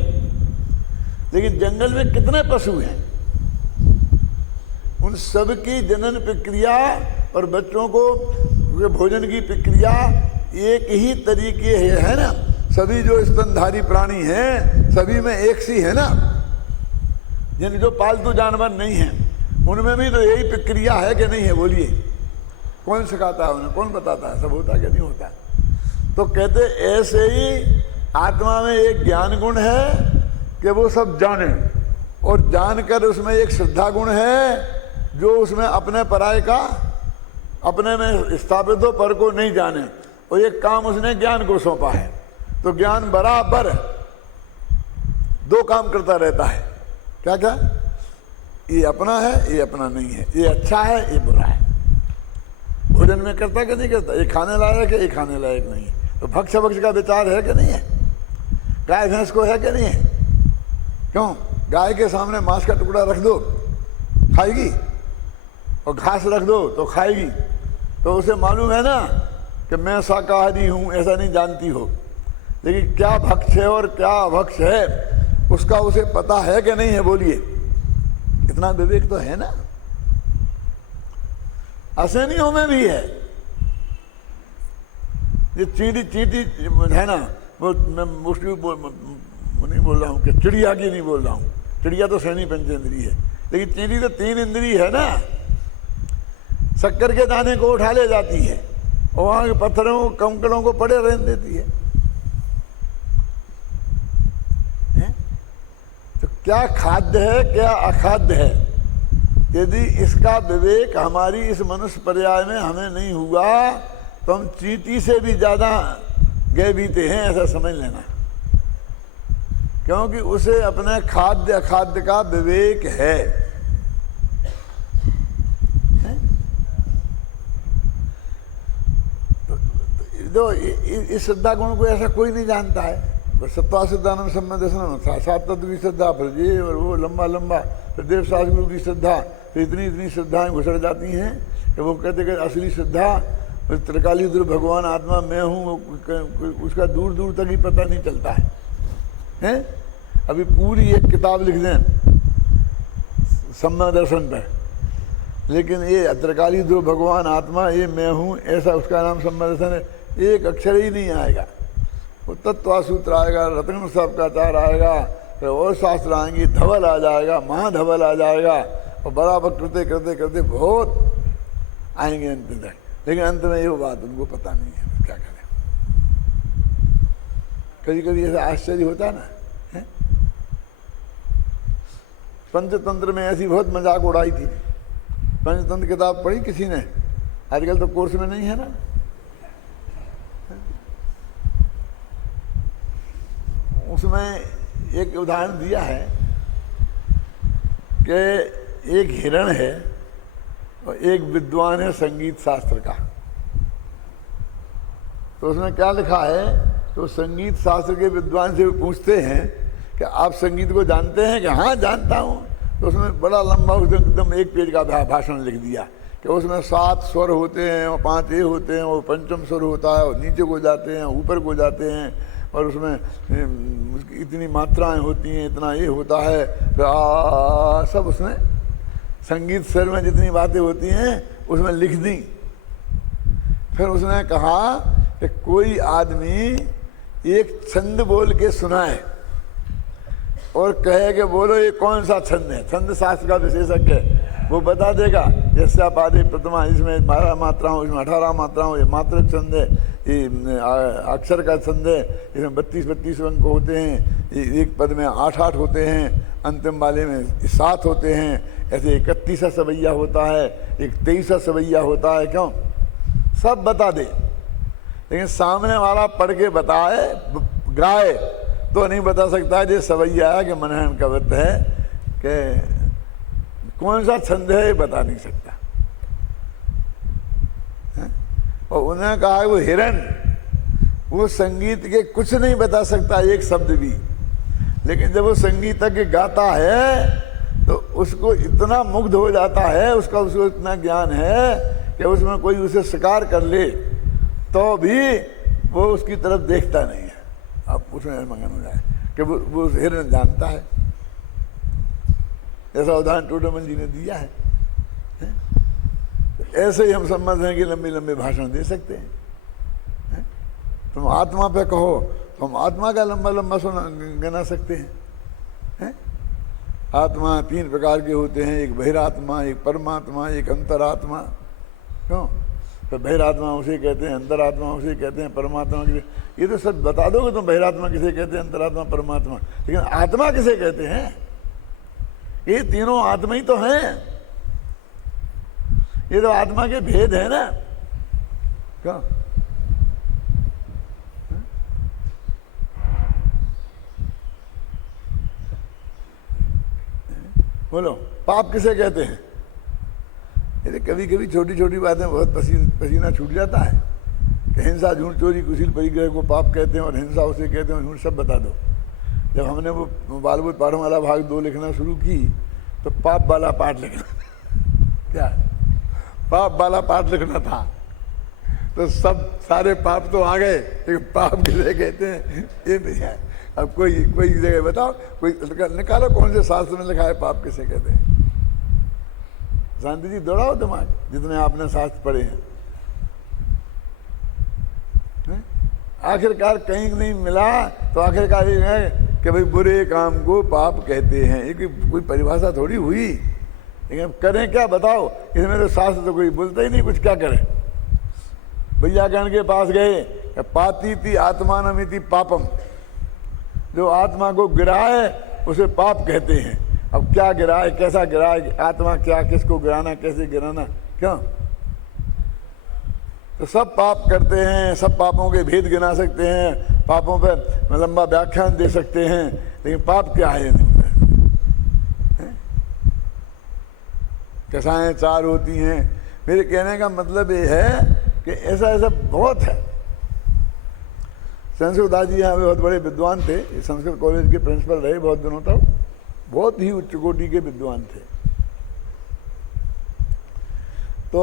लेकिन जंगल में कितने पशु हैं, उन सब की जनन प्रक्रिया और बच्चों को भोजन की प्रक्रिया एक ही तरीके है ना। सभी जो स्तनधारी प्राणी हैं सभी में एक सी है ना। जिन जो पालतू जानवर नहीं हैं उनमें भी तो यही प्रक्रिया है कि नहीं है? बोलिए, कौन सिखाता है उन्हें, कौन बताता है? सब होता है कि नहीं होता? तो कहते ऐसे ही आत्मा में एक ज्ञान गुण है कि वो सब जाने, और जानकर उसमें एक श्रद्धा गुण है जो उसमें अपने पराये का अपने में स्थापित हो, पर को नहीं जाने। और एक काम उसने ज्ञान को सौंपा है, तो ज्ञान बराबर 2 काम करता रहता है। क्या क्या? ये अपना है, ये अपना नहीं है, ये अच्छा है, ये बुरा है। भोजन में करता कि नहीं करता? ये खाने लायक है, ये खाने लायक नहीं है। तो भक्ष भक्ष का विचार है कि नहीं है? गाय भैंस को है कि नहीं है? क्यों? गाय के सामने मांस का टुकड़ा रख दो खाएगी, और घास रख दो तो खाएगी। तो उसे मालूम है ना कि मैं शाकाहारी हूं, ऐसा नहीं जानती हो। लेकिन क्या भक्ष है और क्या अभक्ष है उसका उसे पता है कि नहीं है? बोलिए, इतना विवेक तो है ना। असैनियों में भी है। ये चींटी है ना, वो मैं मुश्किल नहीं बोल रहा हूँ कि चिड़िया की नहीं बोल रहा हूँ, चिड़िया तो सैनी पंचेंद्री है, लेकिन चींटी तो 3 इंद्री है ना। शक्कर के दाने को उठा ले जाती है और वहां के पत्थरों कंकड़ों को पड़े रहने देती है। तो क्या खाद्य है, क्या अखाद्य है? यदि इसका विवेक हमारी इस मनुष्य पर्याय में हमें नहीं हुआ तो हम चींटी से भी ज्यादा गए बीते हैं, ऐसा समझ लेना। क्योंकि उसे अपने खाद्य अखाद्य का विवेक है। तो इस श्रद्धा गुण को ऐसा कोई नहीं जानता है। सत्ता सिद्धानंद सम्मत दर्शन था, 7 तत्व की श्रद्धा, फिर ये और वो लंबा लंबा, फिर देव शास्त्र गुरु की श्रद्धा, फिर इतनी श्रद्धाएं घुसड़ जाती हैं कि वो कहते कि असली श्रद्धा त्रिकालीद्र भगवान आत्मा मैं हूँ, उसका दूर दूर तक ही पता नहीं चलता है, हैं? अभी पूरी एक किताब लिख दें सम्यक दर्शन पर, लेकिन ये त्रिकालीद्र भगवान आत्मा ये मैं हूँ ऐसा उसका नाम सम्यक दर्शन है, एक अक्षर ही नहीं आएगा। वो तत्वासूत्र आएगा, रत्न सबकाचार आएगा, फिर और शास्त्र आएंगे, धवल आ जाएगा, महाधवल आ जाएगा, और बराबर करते करते करते बहुत आएंगे अंत तक, लेकिन अंत में ये बात उनको पता नहीं है, क्या करें। कभी कभी ऐसा आश्चर्य होता ना है? पंचतंत्र में ऐसी बहुत मजाक उड़ाई थी। पंचतंत्र किताब पढ़ी किसी ने? आजकल तो कोर्स में नहीं है ना। उसमें एक उदाहरण दिया है कि एक हिरण है और एक विद्वान है संगीत शास्त्र का। तो उसमें क्या लिखा है, तो संगीत शास्त्र के विद्वान से पूछते हैं कि आप संगीत को जानते हैं? कि हाँ जानता हूँ। तो उसमें बड़ा लंबा उसने एकदम एक पेज का भाषण लिख दिया कि उसमें 7 स्वर होते हैं और 5 ये होते हैं और पंचम स्वर होता है और नीचे को जाते हैं, ऊपर को जाते हैं, और उसमें इतनी मात्राएं होती हैं, इतना ये होता है, फिर सब उसमें संगीत स्वर में जितनी बातें होती हैं उसमें लिख दी। फिर उसने कहा कि कोई आदमी एक छंद बोल के सुनाए और कहे कि बोलो ये कौन सा छंद है, छंद शास्त्र का विशेषज्ञ है, वो बता देगा। जैसे आप आदि प्रथमा, इसमें 12 मात्राओं, इसमें 18 मात्राओं, ये मात्रक छंद है, ये अक्षर का छंद है, इसमें 32 अंक होते हैं, एक पद में 8 होते हैं, अंतिम वाले में 7 होते हैं, ऐसे 31 सवैया होता है, एक 23 सवैया होता है। क्यों? सब बता दे, लेकिन सामने वाला पढ़ के बताए, गाए तो नहीं बता सकता जे सवैया है कि मनहन कवित है कि कौन सा छंद है, ये बता नहीं सकता है? और उन्होंने कहा वो हिरण, वो संगीत के कुछ नहीं बता सकता, एक शब्द भी, लेकिन जब वो संगीतज्ञ गाता है तो उसको इतना मुग्ध हो जाता है, उसको इतना ज्ञान है कि उसमें कोई उसे शिकार कर ले तो भी वो उसकी तरफ देखता नहीं है। अब उसमें मगन हो जाए कि वो हिरण जानता है। ऐसा उदाहरण टोडरमल जी ने दिया है। ऐसे ही हम समझ हैं कि लंबे लंबे भाषण दे सकते हैं। तुम आत्मा पे कहो तो हम आत्मा का लंबा लंबा गिना सकते हैं। आत्मा 3 प्रकार के होते हैं, एक बहिरात्मा, एक परमात्मा, एक अंतरात्मा। क्यों? तो बहिरात्मा उसे कहते हैं, अंतरात्मा उसे कहते हैं, परमात्मा किसे, ये तो सब बता दोगे तुम, बहिरात्मा किसे कहते हैं, अंतरात्मा, परमात्मा, लेकिन आत्मा किसे कहते हैं? ये तीनों आत्मा ही तो हैं। ये तो आत्मा के भेद है ना। क्या बोलो, पाप किसे कहते हैं? ये कभी कभी छोटी छोटी बातें बहुत पसीना छूट जाता है कि हिंसा, झूठ, चोरी, कुशील, परिग्रह को पाप कहते हैं और हिंसा उसे कहते हैं, झूठ सब बता दो। जब हमने वो बालबुद्ध पाठमाला भाग 2 लिखना शुरू की तो पाप वाला पाठ लिखना क्या पाप वाला पाठ लिखना था, तो सब सारे पाप तो आ गए, लेकिन पाप किसे कहते हैं ये नहीं है। अब कोई जगह बताओ, कोई निकालो कौन से शास्त्र में लिखा है पाप किसे कहते हैं। शांति जी दौड़ाओ दिमाग, जितने आपने शास्त्र पढ़े हैं। आखिरकार कहीं नहीं मिला तो आखिरकार ये है कि भाई बुरे काम को पाप कहते हैं। ये कोई परिभाषा थोड़ी हुई, लेकिन अब करें क्या बताओ? इसमें तो शास्त्र तो कोई बोलता ही नहीं कुछ, क्या करें? वैयाकरण के पास गए, पातीति आत्मानमिति पापम, जो आत्मा को गिराए उसे पाप कहते हैं। अब क्या गिराए, कैसा गिराए, आत्मा क्या, किसको गिराना, कैसे गिराना? क्यों? तो सब पाप करते हैं, सब पापों के भेद गिना सकते हैं, पापों पर लंबा व्याख्यान दे सकते हैं, लेकिन पाप क्या है? कसाएं 4 होती हैं। मेरे कहने का मतलब ये है कि ऐसा ऐसा बहुत है। संस्कृत दास जी यहाँ बहुत बड़े विद्वान थे, संस्कृत कॉलेज के प्रिंसिपल रहे बहुत दिनों तक, बहुत ही उच्च कोटि के विद्वान थे। तो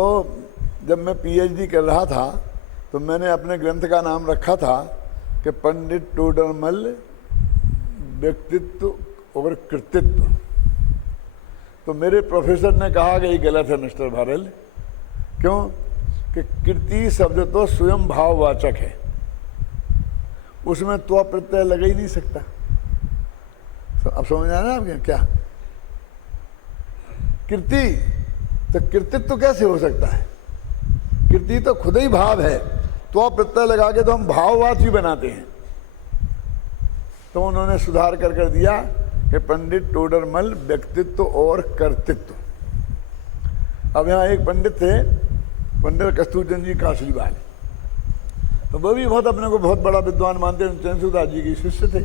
जब मैं पीएचडी कर रहा था तो मैंने अपने ग्रंथ का नाम रखा था कि पंडित टोडरमल व्यक्तित्व और कृतित्व। तो मेरे प्रोफेसर ने कहा कि ये गलत है मिस्टर भारल। क्यों? कि कृति शब्द तो स्वयं भाववाचक है, उसमें तो प्रत्यय लगा ही नहीं सकता। तो अब समझ आना आपके क्या? कृति तो कृतित्व कैसे हो सकता है? कीर्ति तो खुद ही भाव है, तो प्रत्यय लगा के तो हम भाववाची बनाते हैं। तो उन्होंने सुधार कर दिया कि पंडित टोडरमल व्यक्तित्व और कर्तृत्व। अब यहाँ एक पंडित थे, पंडित कस्तूरचंद जी कासरीवाल, तो वो भी बहुत अपने को बहुत बड़ा विद्वान मानते हैं, चंद्रसूरदास जी के शिष्य थे।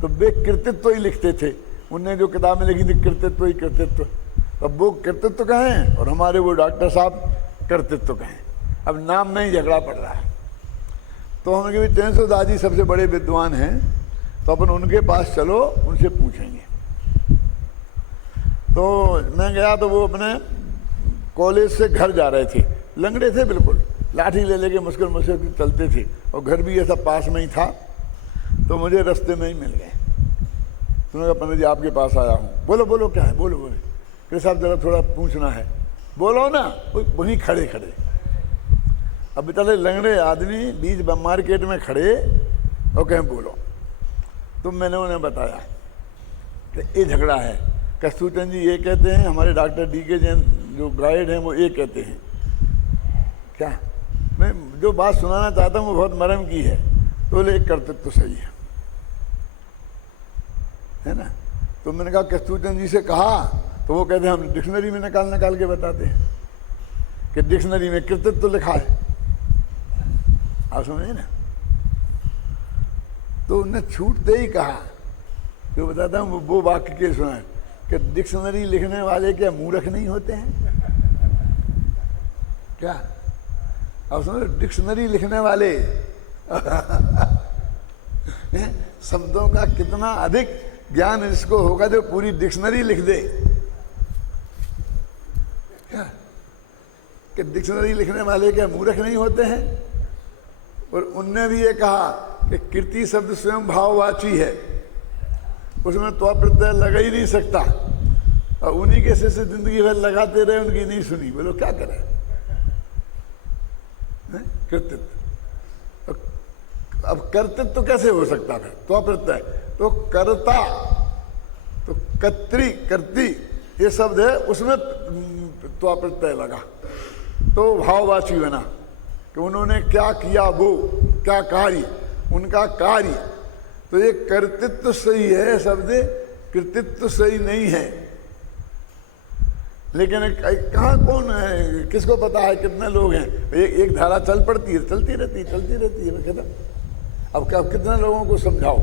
तो वे कृतित्व ही लिखते थे, उनने जो किताबें लिखी थी कृतित्व ही कृतित्व। अब वो कृतित्व कहें और हमारे वो डॉक्टर साहब कर्तृत्व कहें, अब नाम में ही झगड़ा पड़ रहा है। तो हम कहा चंद्रसूरदास जी सबसे बड़े विद्वान हैं, तो अपन उनके पास चलो, उनसे पूछेंगे। तो मैं गया, तो वो अपने कॉलेज से घर जा रहे थे, लंगड़े थे बिल्कुल, लाठी ले लेके मुश्किल मुश्किल चलते थे, और घर भी ऐसा पास में ही था। तो मुझे रास्ते में ही मिल गए। तो मैंने कहा पंडित जी आपके पास आया हूँ। बोलो बोलो क्या है, बोलो बोलो। कि साहब जरा थोड़ा पूछना है। बोलो ना। वहीं खड़े खड़े, अब बेचारे लंगड़े आदमी बीच मार्केट में खड़े और कहें बोलो। तो मैंने उन्हें बताया कि ये झगड़ा है, कस्तूरचंद जी ये कहते हैं, हमारे डॉक्टर DK जैन जो गाइड हैं वो ये कहते हैं। क्या मैं जो बात सुनाना चाहता हूँ वो बहुत मरम की है। तो बोले एक कर्तव्य तो सही है ना। तो मैंने कहा कस्तूरचंद जी से कहा, तो वो कहते हैं हम डिक्शनरी में निकाल के बताते हैं कि डिक्शनरी में कृतित्व तो लिखा है। आप समझे ना। तो उन्हें छूटते ही कहा, जो बताता हूँ वो वाक्य के सुना कि डिक्शनरी लिखने वाले क्या मूर्ख नहीं होते हैं क्या। अब समझो डिक्शनरी लिखने वाले शब्दों का कितना अधिक ज्ञान इसको होगा जो पूरी डिक्शनरी लिख दे। क्या कि डिक्शनरी लिखने वाले क्या मूर्ख नहीं होते हैं। और उनने भी ये कहा कि कीर्ति शब्द स्वयं भाववाची है, उसमें तो प्रत्यय लगा ही नहीं सकता, और उन्हीं के से जिंदगी भर लगाते रहे, उनकी नहीं सुनी। बोलो क्या करें। कर्तृत्व, अब कर्तृत्व तो कैसे हो सकता है, तो प्रत्यय तो कर्ता, तो कर्त्री कर्ती ये शब्द है, उसमें तो प्रत्यय लगा तो भाववाची बना कि उन्होंने क्या किया, वो क्या कार्य, उनका कार्य। तो ये कर्तृत्व सही है शब्द, कृतित्व सही नहीं है। लेकिन कहाँ कौन है, किसको पता है कितने लोग हैं। एक धारा चल पड़ती है, चलती रहती है खत्म। अब क्या कितने लोगों को समझाओ,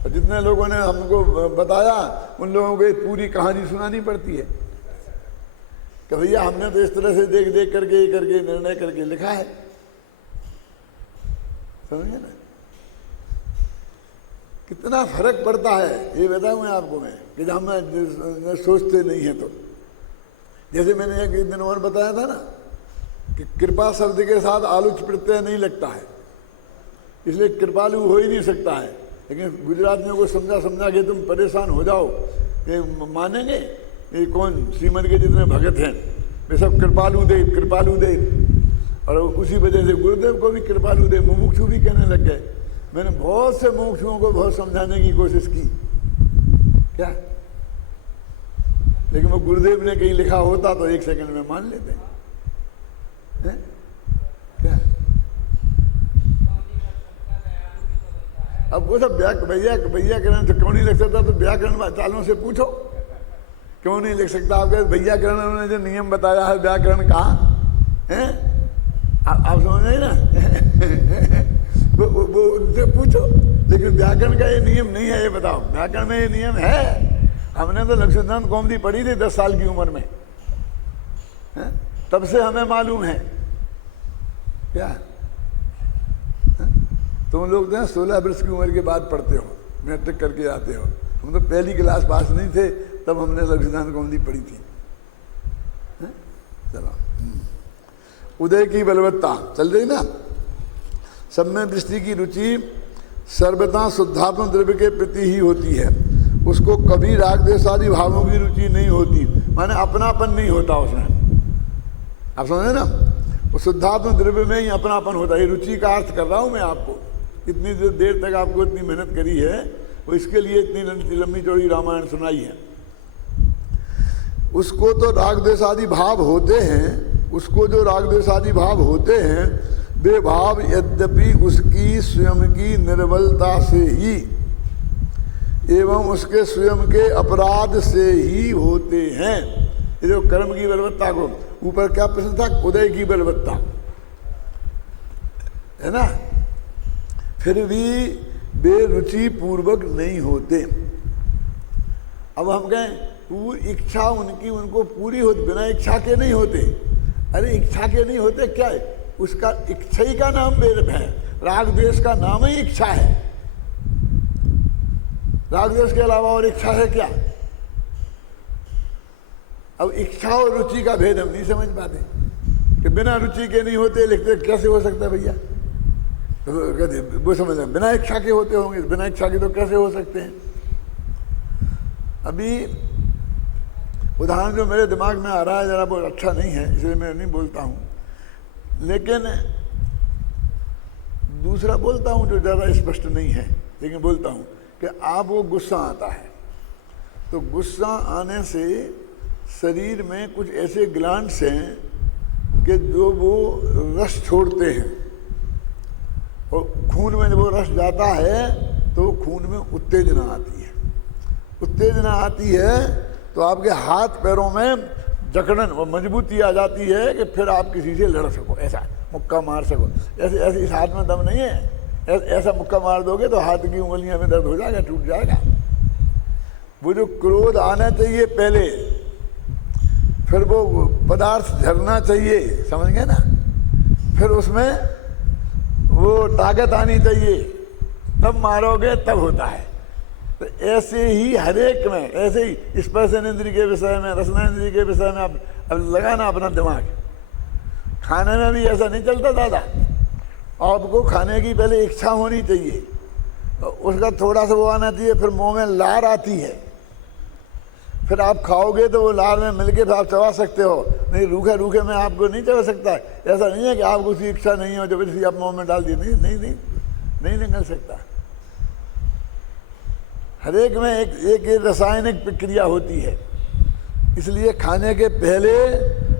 और जितने लोगों ने हमको बताया उन लोगों को पूरी कहानी सुनानी पड़ती है कि भैया हमने तो इस तरह से देख देख करके निर्णय करके लिखा है। समझे ना कितना फर्क पड़ता है। ये बताऊं मैं आपको मैं कि जब हम सोचते नहीं है। तो जैसे मैंने एक दिन और बताया था ना कि कृपा शब्द के साथ आलुच प्रत्यय नहीं लगता है, इसलिए कृपालु हो ही नहीं सकता है। लेकिन गुजरातियों को समझा के तुम परेशान हो जाओ, ये मानेंगे। ये कौन श्रीमद के जितने भगत हैं वे सब कृपालु देव, और उसी वजह से गुरुदेव को भी कृपालु देव मुमुक्षु भी कहने लग गए। मैंने बहुत से मुमुक्षुओं को बहुत समझाने की कोशिश की क्या, लेकिन वो गुरुदेव ने कहीं लिखा होता तो 1 सेकंड में मान लेते हैं क्या। अब वो सब भैया कहना तो क्यों नहीं लिख सकता, तो व्याकरण चालों से पूछो क्यों नहीं लिख सकता। आप कहते व्याकरण उन्होंने जो नियम बताया है व्याकरण कहाँ है, आप समझ रहे ना वो उनसे पूछो। लेकिन व्याकरण का ये नियम नहीं है, ये बताओ व्याकरण में ये नियम है। हमने तो लक्ष्मीनाथ कौमुदी पढ़ी थी 10 साल की उम्र में, तब से हमें मालूम है क्या। तुम लोग तो 16 वर्ष की उम्र के बाद पढ़ते हो, मैट्रिक करके आते हो। हम तो पहली क्लास पास नहीं थे तब हमने लक्ष्मीनाथ कौमुदी पढ़ी थी। चलो उदय की बलवत्ता चल रही ना। सब में दृष्टि की रुचि सर्वथा शुद्धात्म द्रव्य के प्रति ही होती है, उसको कभी राग द्वेष आदि भावों की रुचि नहीं होती, माने अपनापन नहीं होता उसमें। आप समझे ना, वो शुद्धात्म द्रव्य में ही अपनापन होता है। रुचि का अर्थ कर रहा हूं मैं आपको। इतनी देर तक आपको इतनी मेहनत करी है, वो इसके लिए इतनी लंबी चौड़ी रामायण सुनाई है। उसको तो राग द्वेष आदि भाव होते हैं, उसको जो राग द्वेष आदि भाव होते हैं वे भाव यद्यपि उसकी स्वयं की निर्बलता से ही एवं उसके स्वयं के अपराध से ही होते हैं। ये जो कर्म की बलवत्ता को ऊपर क्या प्रश्न था, उदय की बलवत्ता है ना, फिर भी वे रुचि पूर्वक नहीं होते। अब हम कहें पूरी इच्छा उनकी उनको पूरी होती, बिना इच्छा के नहीं होते। अरे इच्छा के नहीं होते क्या है, उसका इच्छा ही का नाम वेद है, राग द्वेष का नाम ही इच्छा है। राग द्वेष के अलावा और इच्छा है क्या? अब इच्छा और रुचि का भेद हम नहीं समझ पाते कि बिना रुचि के नहीं होते, लिखते कैसे हो सकता है भैया? तो कहते वो समझ रहे बिना इच्छा के होते होंगे, बिना इच्छा के तो कैसे हो सकते हैं? अभी उदाहरण जो मेरे दिमाग में आ रहा है जरा बहुत अच्छा नहीं है, इसलिए मैं नहीं बोलता हूँ, लेकिन दूसरा बोलता हूँ जो ज़्यादा स्पष्ट नहीं है, लेकिन बोलता हूँ कि आपको गुस्सा आता है तो गुस्सा आने से शरीर में कुछ ऐसे ग्लैंड्स हैं कि जो वो रस छोड़ते हैं और खून में जब वो रस जाता है तो खून में उत्तेजना आती है। उत्तेजना आती है तो आपके हाथ पैरों में जकड़न और मजबूती आ जाती है कि फिर आप किसी से लड़ सको, ऐसा मुक्का मार सको। ऐसे ऐसे इस हाथ में दम नहीं है, ऐसा मुक्का मार दोगे तो हाथ की उंगलियां में दर्द हो जाएगा, टूट जाएगा। वो जो क्रोध आना चाहिए पहले, फिर वो पदार्थ झरना चाहिए, समझ गए ना, फिर उसमें वो ताकत आनी चाहिए, तब मारोगे तब होता है। तो ऐसे ही हर एक में, ऐसे ही स्पर्शन इंद्रिय के विषय में, रसना इंद्रिय के विषय में अब लगाना अपना दिमाग। खाने में भी ऐसा नहीं चलता दादा, आपको खाने की पहले इच्छा होनी चाहिए, उसका थोड़ा सा वो आना चाहिए, फिर मुंह में लार आती है, फिर आप खाओगे तो वो लार में मिलके फिर आप चबा सकते हो, नहीं रूखे रूखे में आपको नहीं चबा सकता। ऐसा नहीं है कि आपको उसकी इच्छा नहीं हो जब इसलिए आप मुंह में डाल दिए, नहीं नहीं नहीं नहीं निकल सकता। हर एक में एक रासायनिक प्रक्रिया होती है, इसलिए खाने के पहले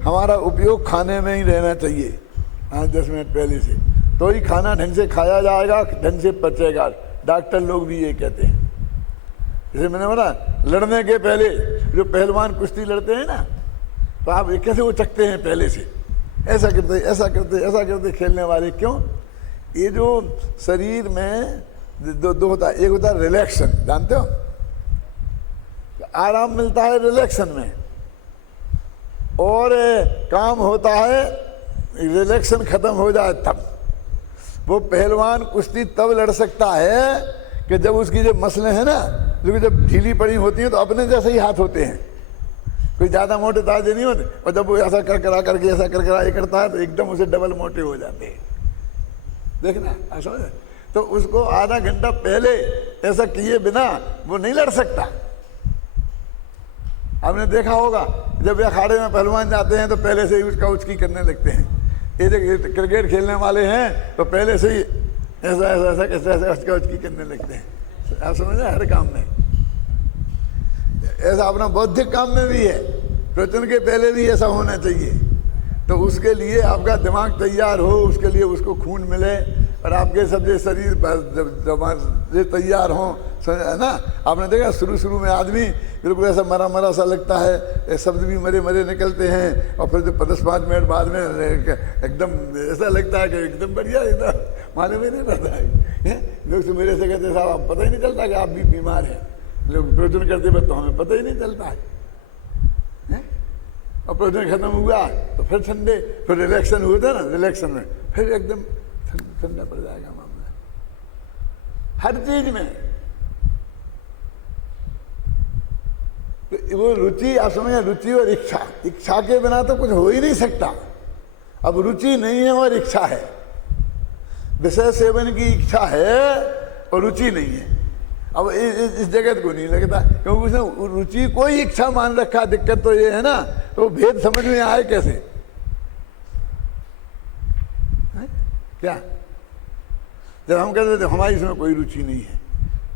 हमारा उपयोग खाने में ही रहना चाहिए, 5-10 मिनट पहले से, तो ही खाना ढंग से खाया जाएगा, ढंग से पचेगा। डॉक्टर लोग भी ये कहते हैं। जैसे मैंने बोला लड़ने के पहले जो पहलवान कुश्ती लड़ते हैं ना, तो आप कैसे वो चकते हैं पहले से, ऐसा करते ऐसा करते ऐसा करते खेलने वाले। क्यों? ये जो शरीर में दो होता है, एक होता है रिलैक्शन, जानते हो, आराम मिलता है रिलैक्शन में, और काम होता है रिलैक्शन खत्म हो जाए तब। वो पहलवान कुश्ती तब लड़ सकता है कि जब उसकी जो मसलें हैं ना, जो जब ढीली पड़ी होती हैं तो अपने जैसे ही हाथ होते हैं, कोई ज़्यादा मोटे ताजे नहीं होते, और जब वो ऐसा कर करा करके ऐसा कर करा ये करता है तो एकदम उसे डबल मोटे हो जाते हैं। देखना ऐसा, तो उसको आधा घंटा पहले ऐसा किए बिना वो नहीं लड़ सकता। आपने देखा होगा जब अखाड़े में पहलवान जाते हैं तो पहले से ही उसका उचकी करने लगते हैं। ये जो क्रिकेट खेलने वाले हैं तो पहले से ही ऐसा ऐसा ऐसा ऐसा ऐसा उसका उचकी करने लगते हैं। आप समझ रहे, हर काम में ऐसा, अपना बौद्धिक काम में भी है, प्रवचन के पहले भी ऐसा होना चाहिए। तो उसके लिए आपका दिमाग तैयार हो, उसके लिए उसको खून मिले और आपके सब जो शरीर जब तैयार हों, है ना। आपने देखा शुरू में आदमी बिल्कुल ऐसा मरा मरा सा लगता है, शब्द भी मरे मरे निकलते हैं, और फिर 10-5 मिनट बाद में एकदम ऐसा लगता है कि एकदम बढ़िया, एकदम मालूम ही नहीं पड़ता है। लोग तो मेरे से कहते साहब आप पता ही नहीं चलता कि आप भी बीमार हैं। लोग प्रवचन करते वक्त तो हमें पता ही नहीं चलता है। और प्रवचन खत्म हुआ तो फिर ठंडे, फिर रिलैक्शन हुआ था ना, रिलैक्शन में फिर एकदम ठंडा पड़ जाएगा मामला, हर चीज में। तो वो रुचि, आप समझे, रुचि और इच्छा, इच्छा के बिना तो कुछ हो ही नहीं सकता। अब रुचि नहीं है और इच्छा है, विषय सेवन की इच्छा है और रुचि नहीं है। अब इस जगत को नहीं लगता, क्योंकि उसने रुचि कोई इच्छा मान रखा। दिक्कत तो ये है ना, तो भेद समझ में आए कैसे? है? क्या जब हम कहते थे हमारी इसमें कोई रुचि नहीं है,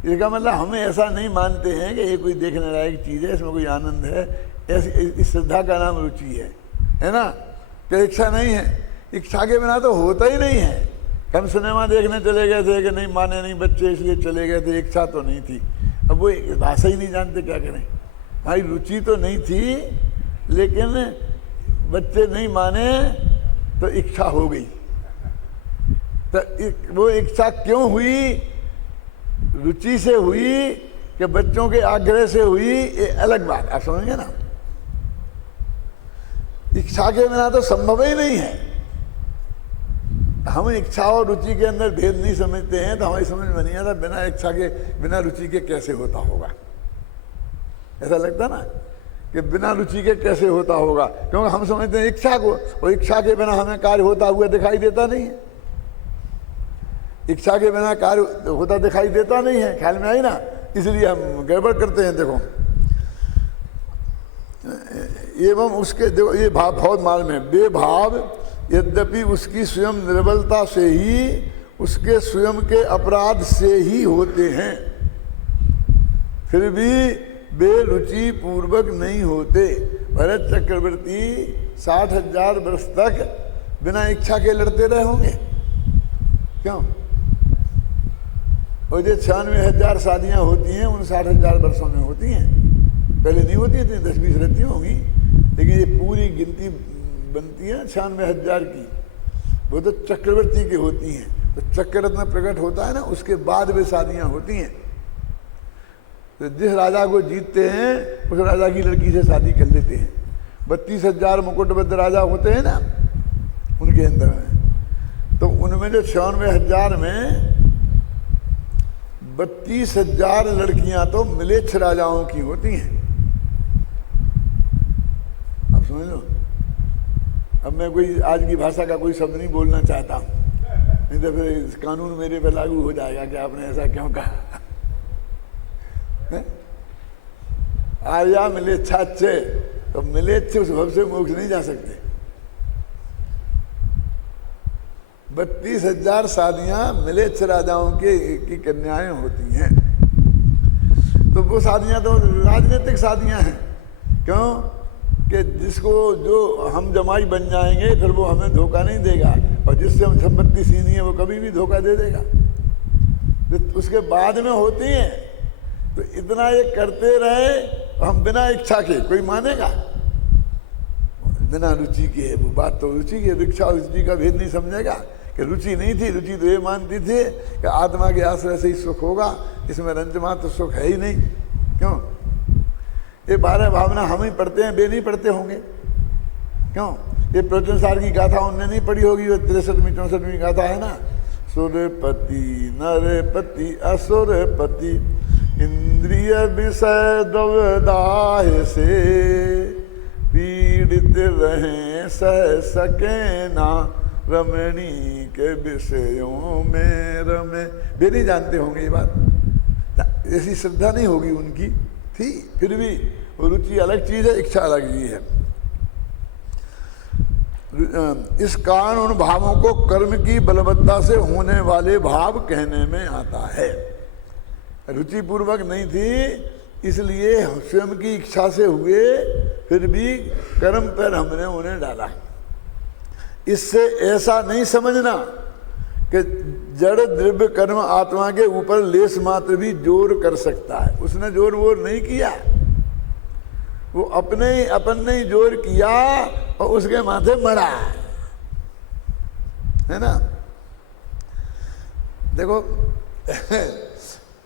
इसका मतलब हमें ऐसा नहीं मानते हैं कि ये कोई देखने लायक चीज़ है, इसमें कोई आनंद है, ऐसी इस श्रद्धा का नाम रुचि है ना। कि इच्छा नहीं है? इच्छा के बिना तो होता ही नहीं है। हम सिनेमा देखने चले गए थे कि नहीं माने नहीं बच्चे इसलिए चले गए थे, इच्छा तो नहीं थी। अब वो भाषा ही नहीं जानते, क्या करें? भाई रुचि तो नहीं थी, लेकिन बच्चे नहीं माने तो इच्छा हो गई। तो वो इच्छा क्यों हुई? रुचि से हुई कि बच्चों के आग्रह से हुई, ये अलग बात। आप समझेंगे ना? इच्छा के बिना तो संभव ही नहीं है। हम इच्छा और रुचि के अंदर भेद नहीं समझते हैं, तो हमारी समझ में नहीं आता बिना इच्छा के बिना रुचि के कैसे होता होगा। ऐसा लगता ना कि बिना रुचि के कैसे होता होगा, क्योंकि हम समझते हैं इच्छा को, और इच्छा के बिना हमें कार्य होता हुआ दिखाई देता नहीं है। इच्छा के बिना कार्य होता दिखाई देता नहीं है, ख्याल में आई ना? इसलिए हम गड़बड़ करते हैं। देखो एवं उसके, देखो ये भाव बहुत मालूम है, बेभाव यद्यपि उसकी स्वयं निर्बलता से ही, उसके स्वयं के अपराध से ही होते हैं, फिर भी बेरुचि पूर्वक नहीं होते। भरत चक्रवर्ती 60,000 वर्ष तक बिना इच्छा के लड़ते रहे होंगे, क्यों? और जो 96,000 शादियां होती हैं उन 60,000 वर्षों में होती हैं, पहले नहीं होती थी, 10-20 रहती होंगी, लेकिन ये पूरी गिनती बनती है 96,000 की, वो तो चक्रवर्ती की होती हैं। तो चक्ररत्न प्रकट होता है ना, उसके बाद वे शादियां होती हैं। तो जिस राजा को जीतते हैं उस राजा की लड़की से शादी कर लेते हैं। 32,000 मुकुटबद्ध राजा होते हैं ना, उनके अंदर में, तो उनमें जो 96,000 में 32,000 लड़कियां तो मिलेच्छ राजाओं की होती हैं। आप समझ लो। अब मैं कोई आज की भाषा का कोई शब्द नहीं बोलना चाहता, नहीं तो फिर कानून मेरे पे लागू हो जाएगा कि आपने ऐसा क्यों कहा। आर्या मिलेच्छाच्चे, तो मिलेच्छ उस भव से मोक्ष नहीं जा सकते। 32,000 शादियां मिलेच्छ राजाओं की कन्याएं होती हैं। तो वो शादियां तो राजनीतिक शादियां हैं, क्यों? कि जिसको जो हम जमाई बन जाएंगे फिर वो हमें धोखा नहीं देगा, और जिससे हम संपत्ति सीनी है वो कभी भी धोखा दे देगा। तो उसके बाद में होती हैं। तो इतना ये करते रहे हम बिना इच्छा के, कोई मानेगा? बिना रुचि के, वो बात तो रुचि की, इच्छा रुचि का भेद नहीं समझेगा कि रुचि नहीं थी। रुचि तो ये मानती थी कि आत्मा के आश्रय से ही सुख होगा, इसमें रंजमात्र सुख है ही नहीं। क्यों? ये 12 भावना हम ही पढ़ते हैं, वे नहीं पढ़ते होंगे, क्यों? ये प्रवचन सार की गाथा उनने नहीं पढ़ी होगी, वो 63वीं 64वीं गाथा है ना, सुरपति नरपति असुरपति इंद्रिय विषय दवदाह से पीड़ित रहे सह सके ना रमणी के विषयों में रमे। वे नहीं जानते होंगे ये बात, ऐसी श्रद्धा नहीं होगी उनकी, थी, फिर भी रुचि अलग चीज है, इच्छा अलग चीज है। इस कारण उन भावों को कर्म की बलवत्ता से होने वाले भाव कहने में आता है। रुचि पूर्वक नहीं थी, इसलिए स्वयं की इच्छा से हुए, फिर भी कर्म पर हमने उन्हें डाला। इससे ऐसा नहीं समझना कि जड़ द्रव्य कर्म आत्मा के ऊपर लेस मात्र भी जोर कर सकता है। उसने जोर वोर नहीं किया, वो अपन ने ही जोर किया और उसके माथे मरा, है ना? देखो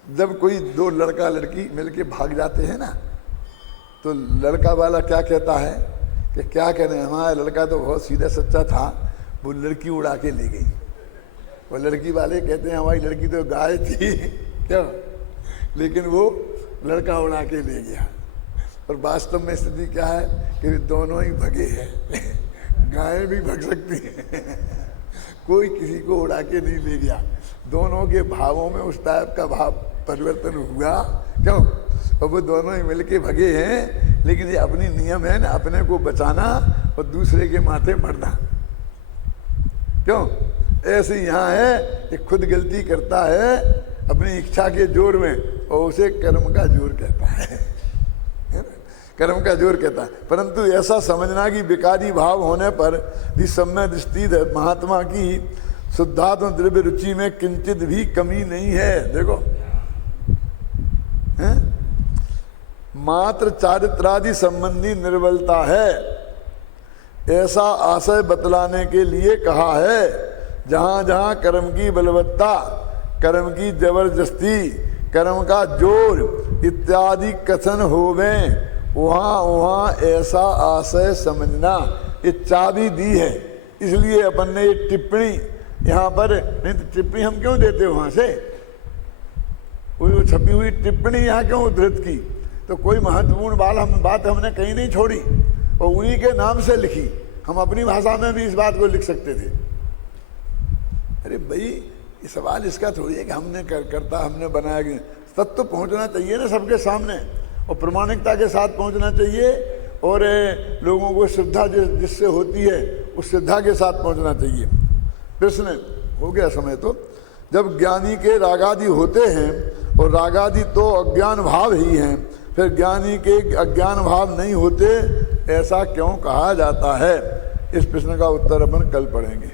जब कोई दो लड़का लड़की मिलके भाग जाते हैं ना, तो लड़का वाला क्या कहता है कि क्या करें, हमारा लड़का तो बहुत सीधा सच्चा था, वो लड़की उड़ा के ले गई। वो लड़की वाले कहते हैं हमारी लड़की तो गाय थी क्या, लेकिन वो लड़का उड़ा के ले गया। और वास्तव में स्थिति क्या है कि दोनों ही भगे हैं। गायें भी भग सकती हैं, कोई किसी को उड़ा के नहीं ले गया। दोनों के भावों में उस टाइप का भाव परिवर्तन हुआ, क्यों? और वो दोनों ही मिलके भगे हैं, लेकिन ये अपनी नियम है ना, अपने को बचाना और दूसरे के माथे मरना। क्यों? ऐसे यहाँ है कि खुद गलती करता है अपनी इच्छा के जोर में, और उसे कर्म का जोर कहता है। कर्म का जोर कहता है। परंतु ऐसा समझना कि विकारी भाव होने पर भी सब में दृष्टि महात्मा की शुद्धात्म द्रव्य रुचि में किंचित भी कमी नहीं है। देखो है? मात्र चारित्रादि संबंधी निर्बलता है, ऐसा आशय बतलाने के लिए कहा है। जहां जहां कर्म की बलवत्ता, कर्म की जबरदस्ती, कर्म का जोर इत्यादि कथन होवे, वहां वहां ऐसा आशय समझना, ये चाबी दी है। इसलिए अपन ने ये टिप्पणी यहाँ पर, नहीं तो टिप्पणी हम क्यों देते वहां से, वो छपी हुई टिप्पणी यहाँ क्यों उद्धृत की? तो कोई महत्वपूर्ण बात हमने कहीं नहीं छोड़ी और उन्हीं के नाम से लिखी। हम अपनी भाषा में भी इस बात को लिख सकते थे। अरे भाई, ये सवाल इसका थोड़ी है कि हमने करता हमने बनाया कि तत्व तो पहुंचना चाहिए ना सबके सामने, और प्रमाणिकता के साथ पहुंचना चाहिए, और लोगों को श्रद्धा जिससे होती है उस श्रद्धा के साथ पहुंचना चाहिए। प्रश्न हो गया समय तो, जब ज्ञानी के रागादि होते हैं और रागादि तो अज्ञान भाव ही हैं, फिर ज्ञानी के अज्ञान भाव नहीं होते, ऐसा क्यों कहा जाता है? इस प्रश्न का उत्तर अपन कल पढ़ेंगे।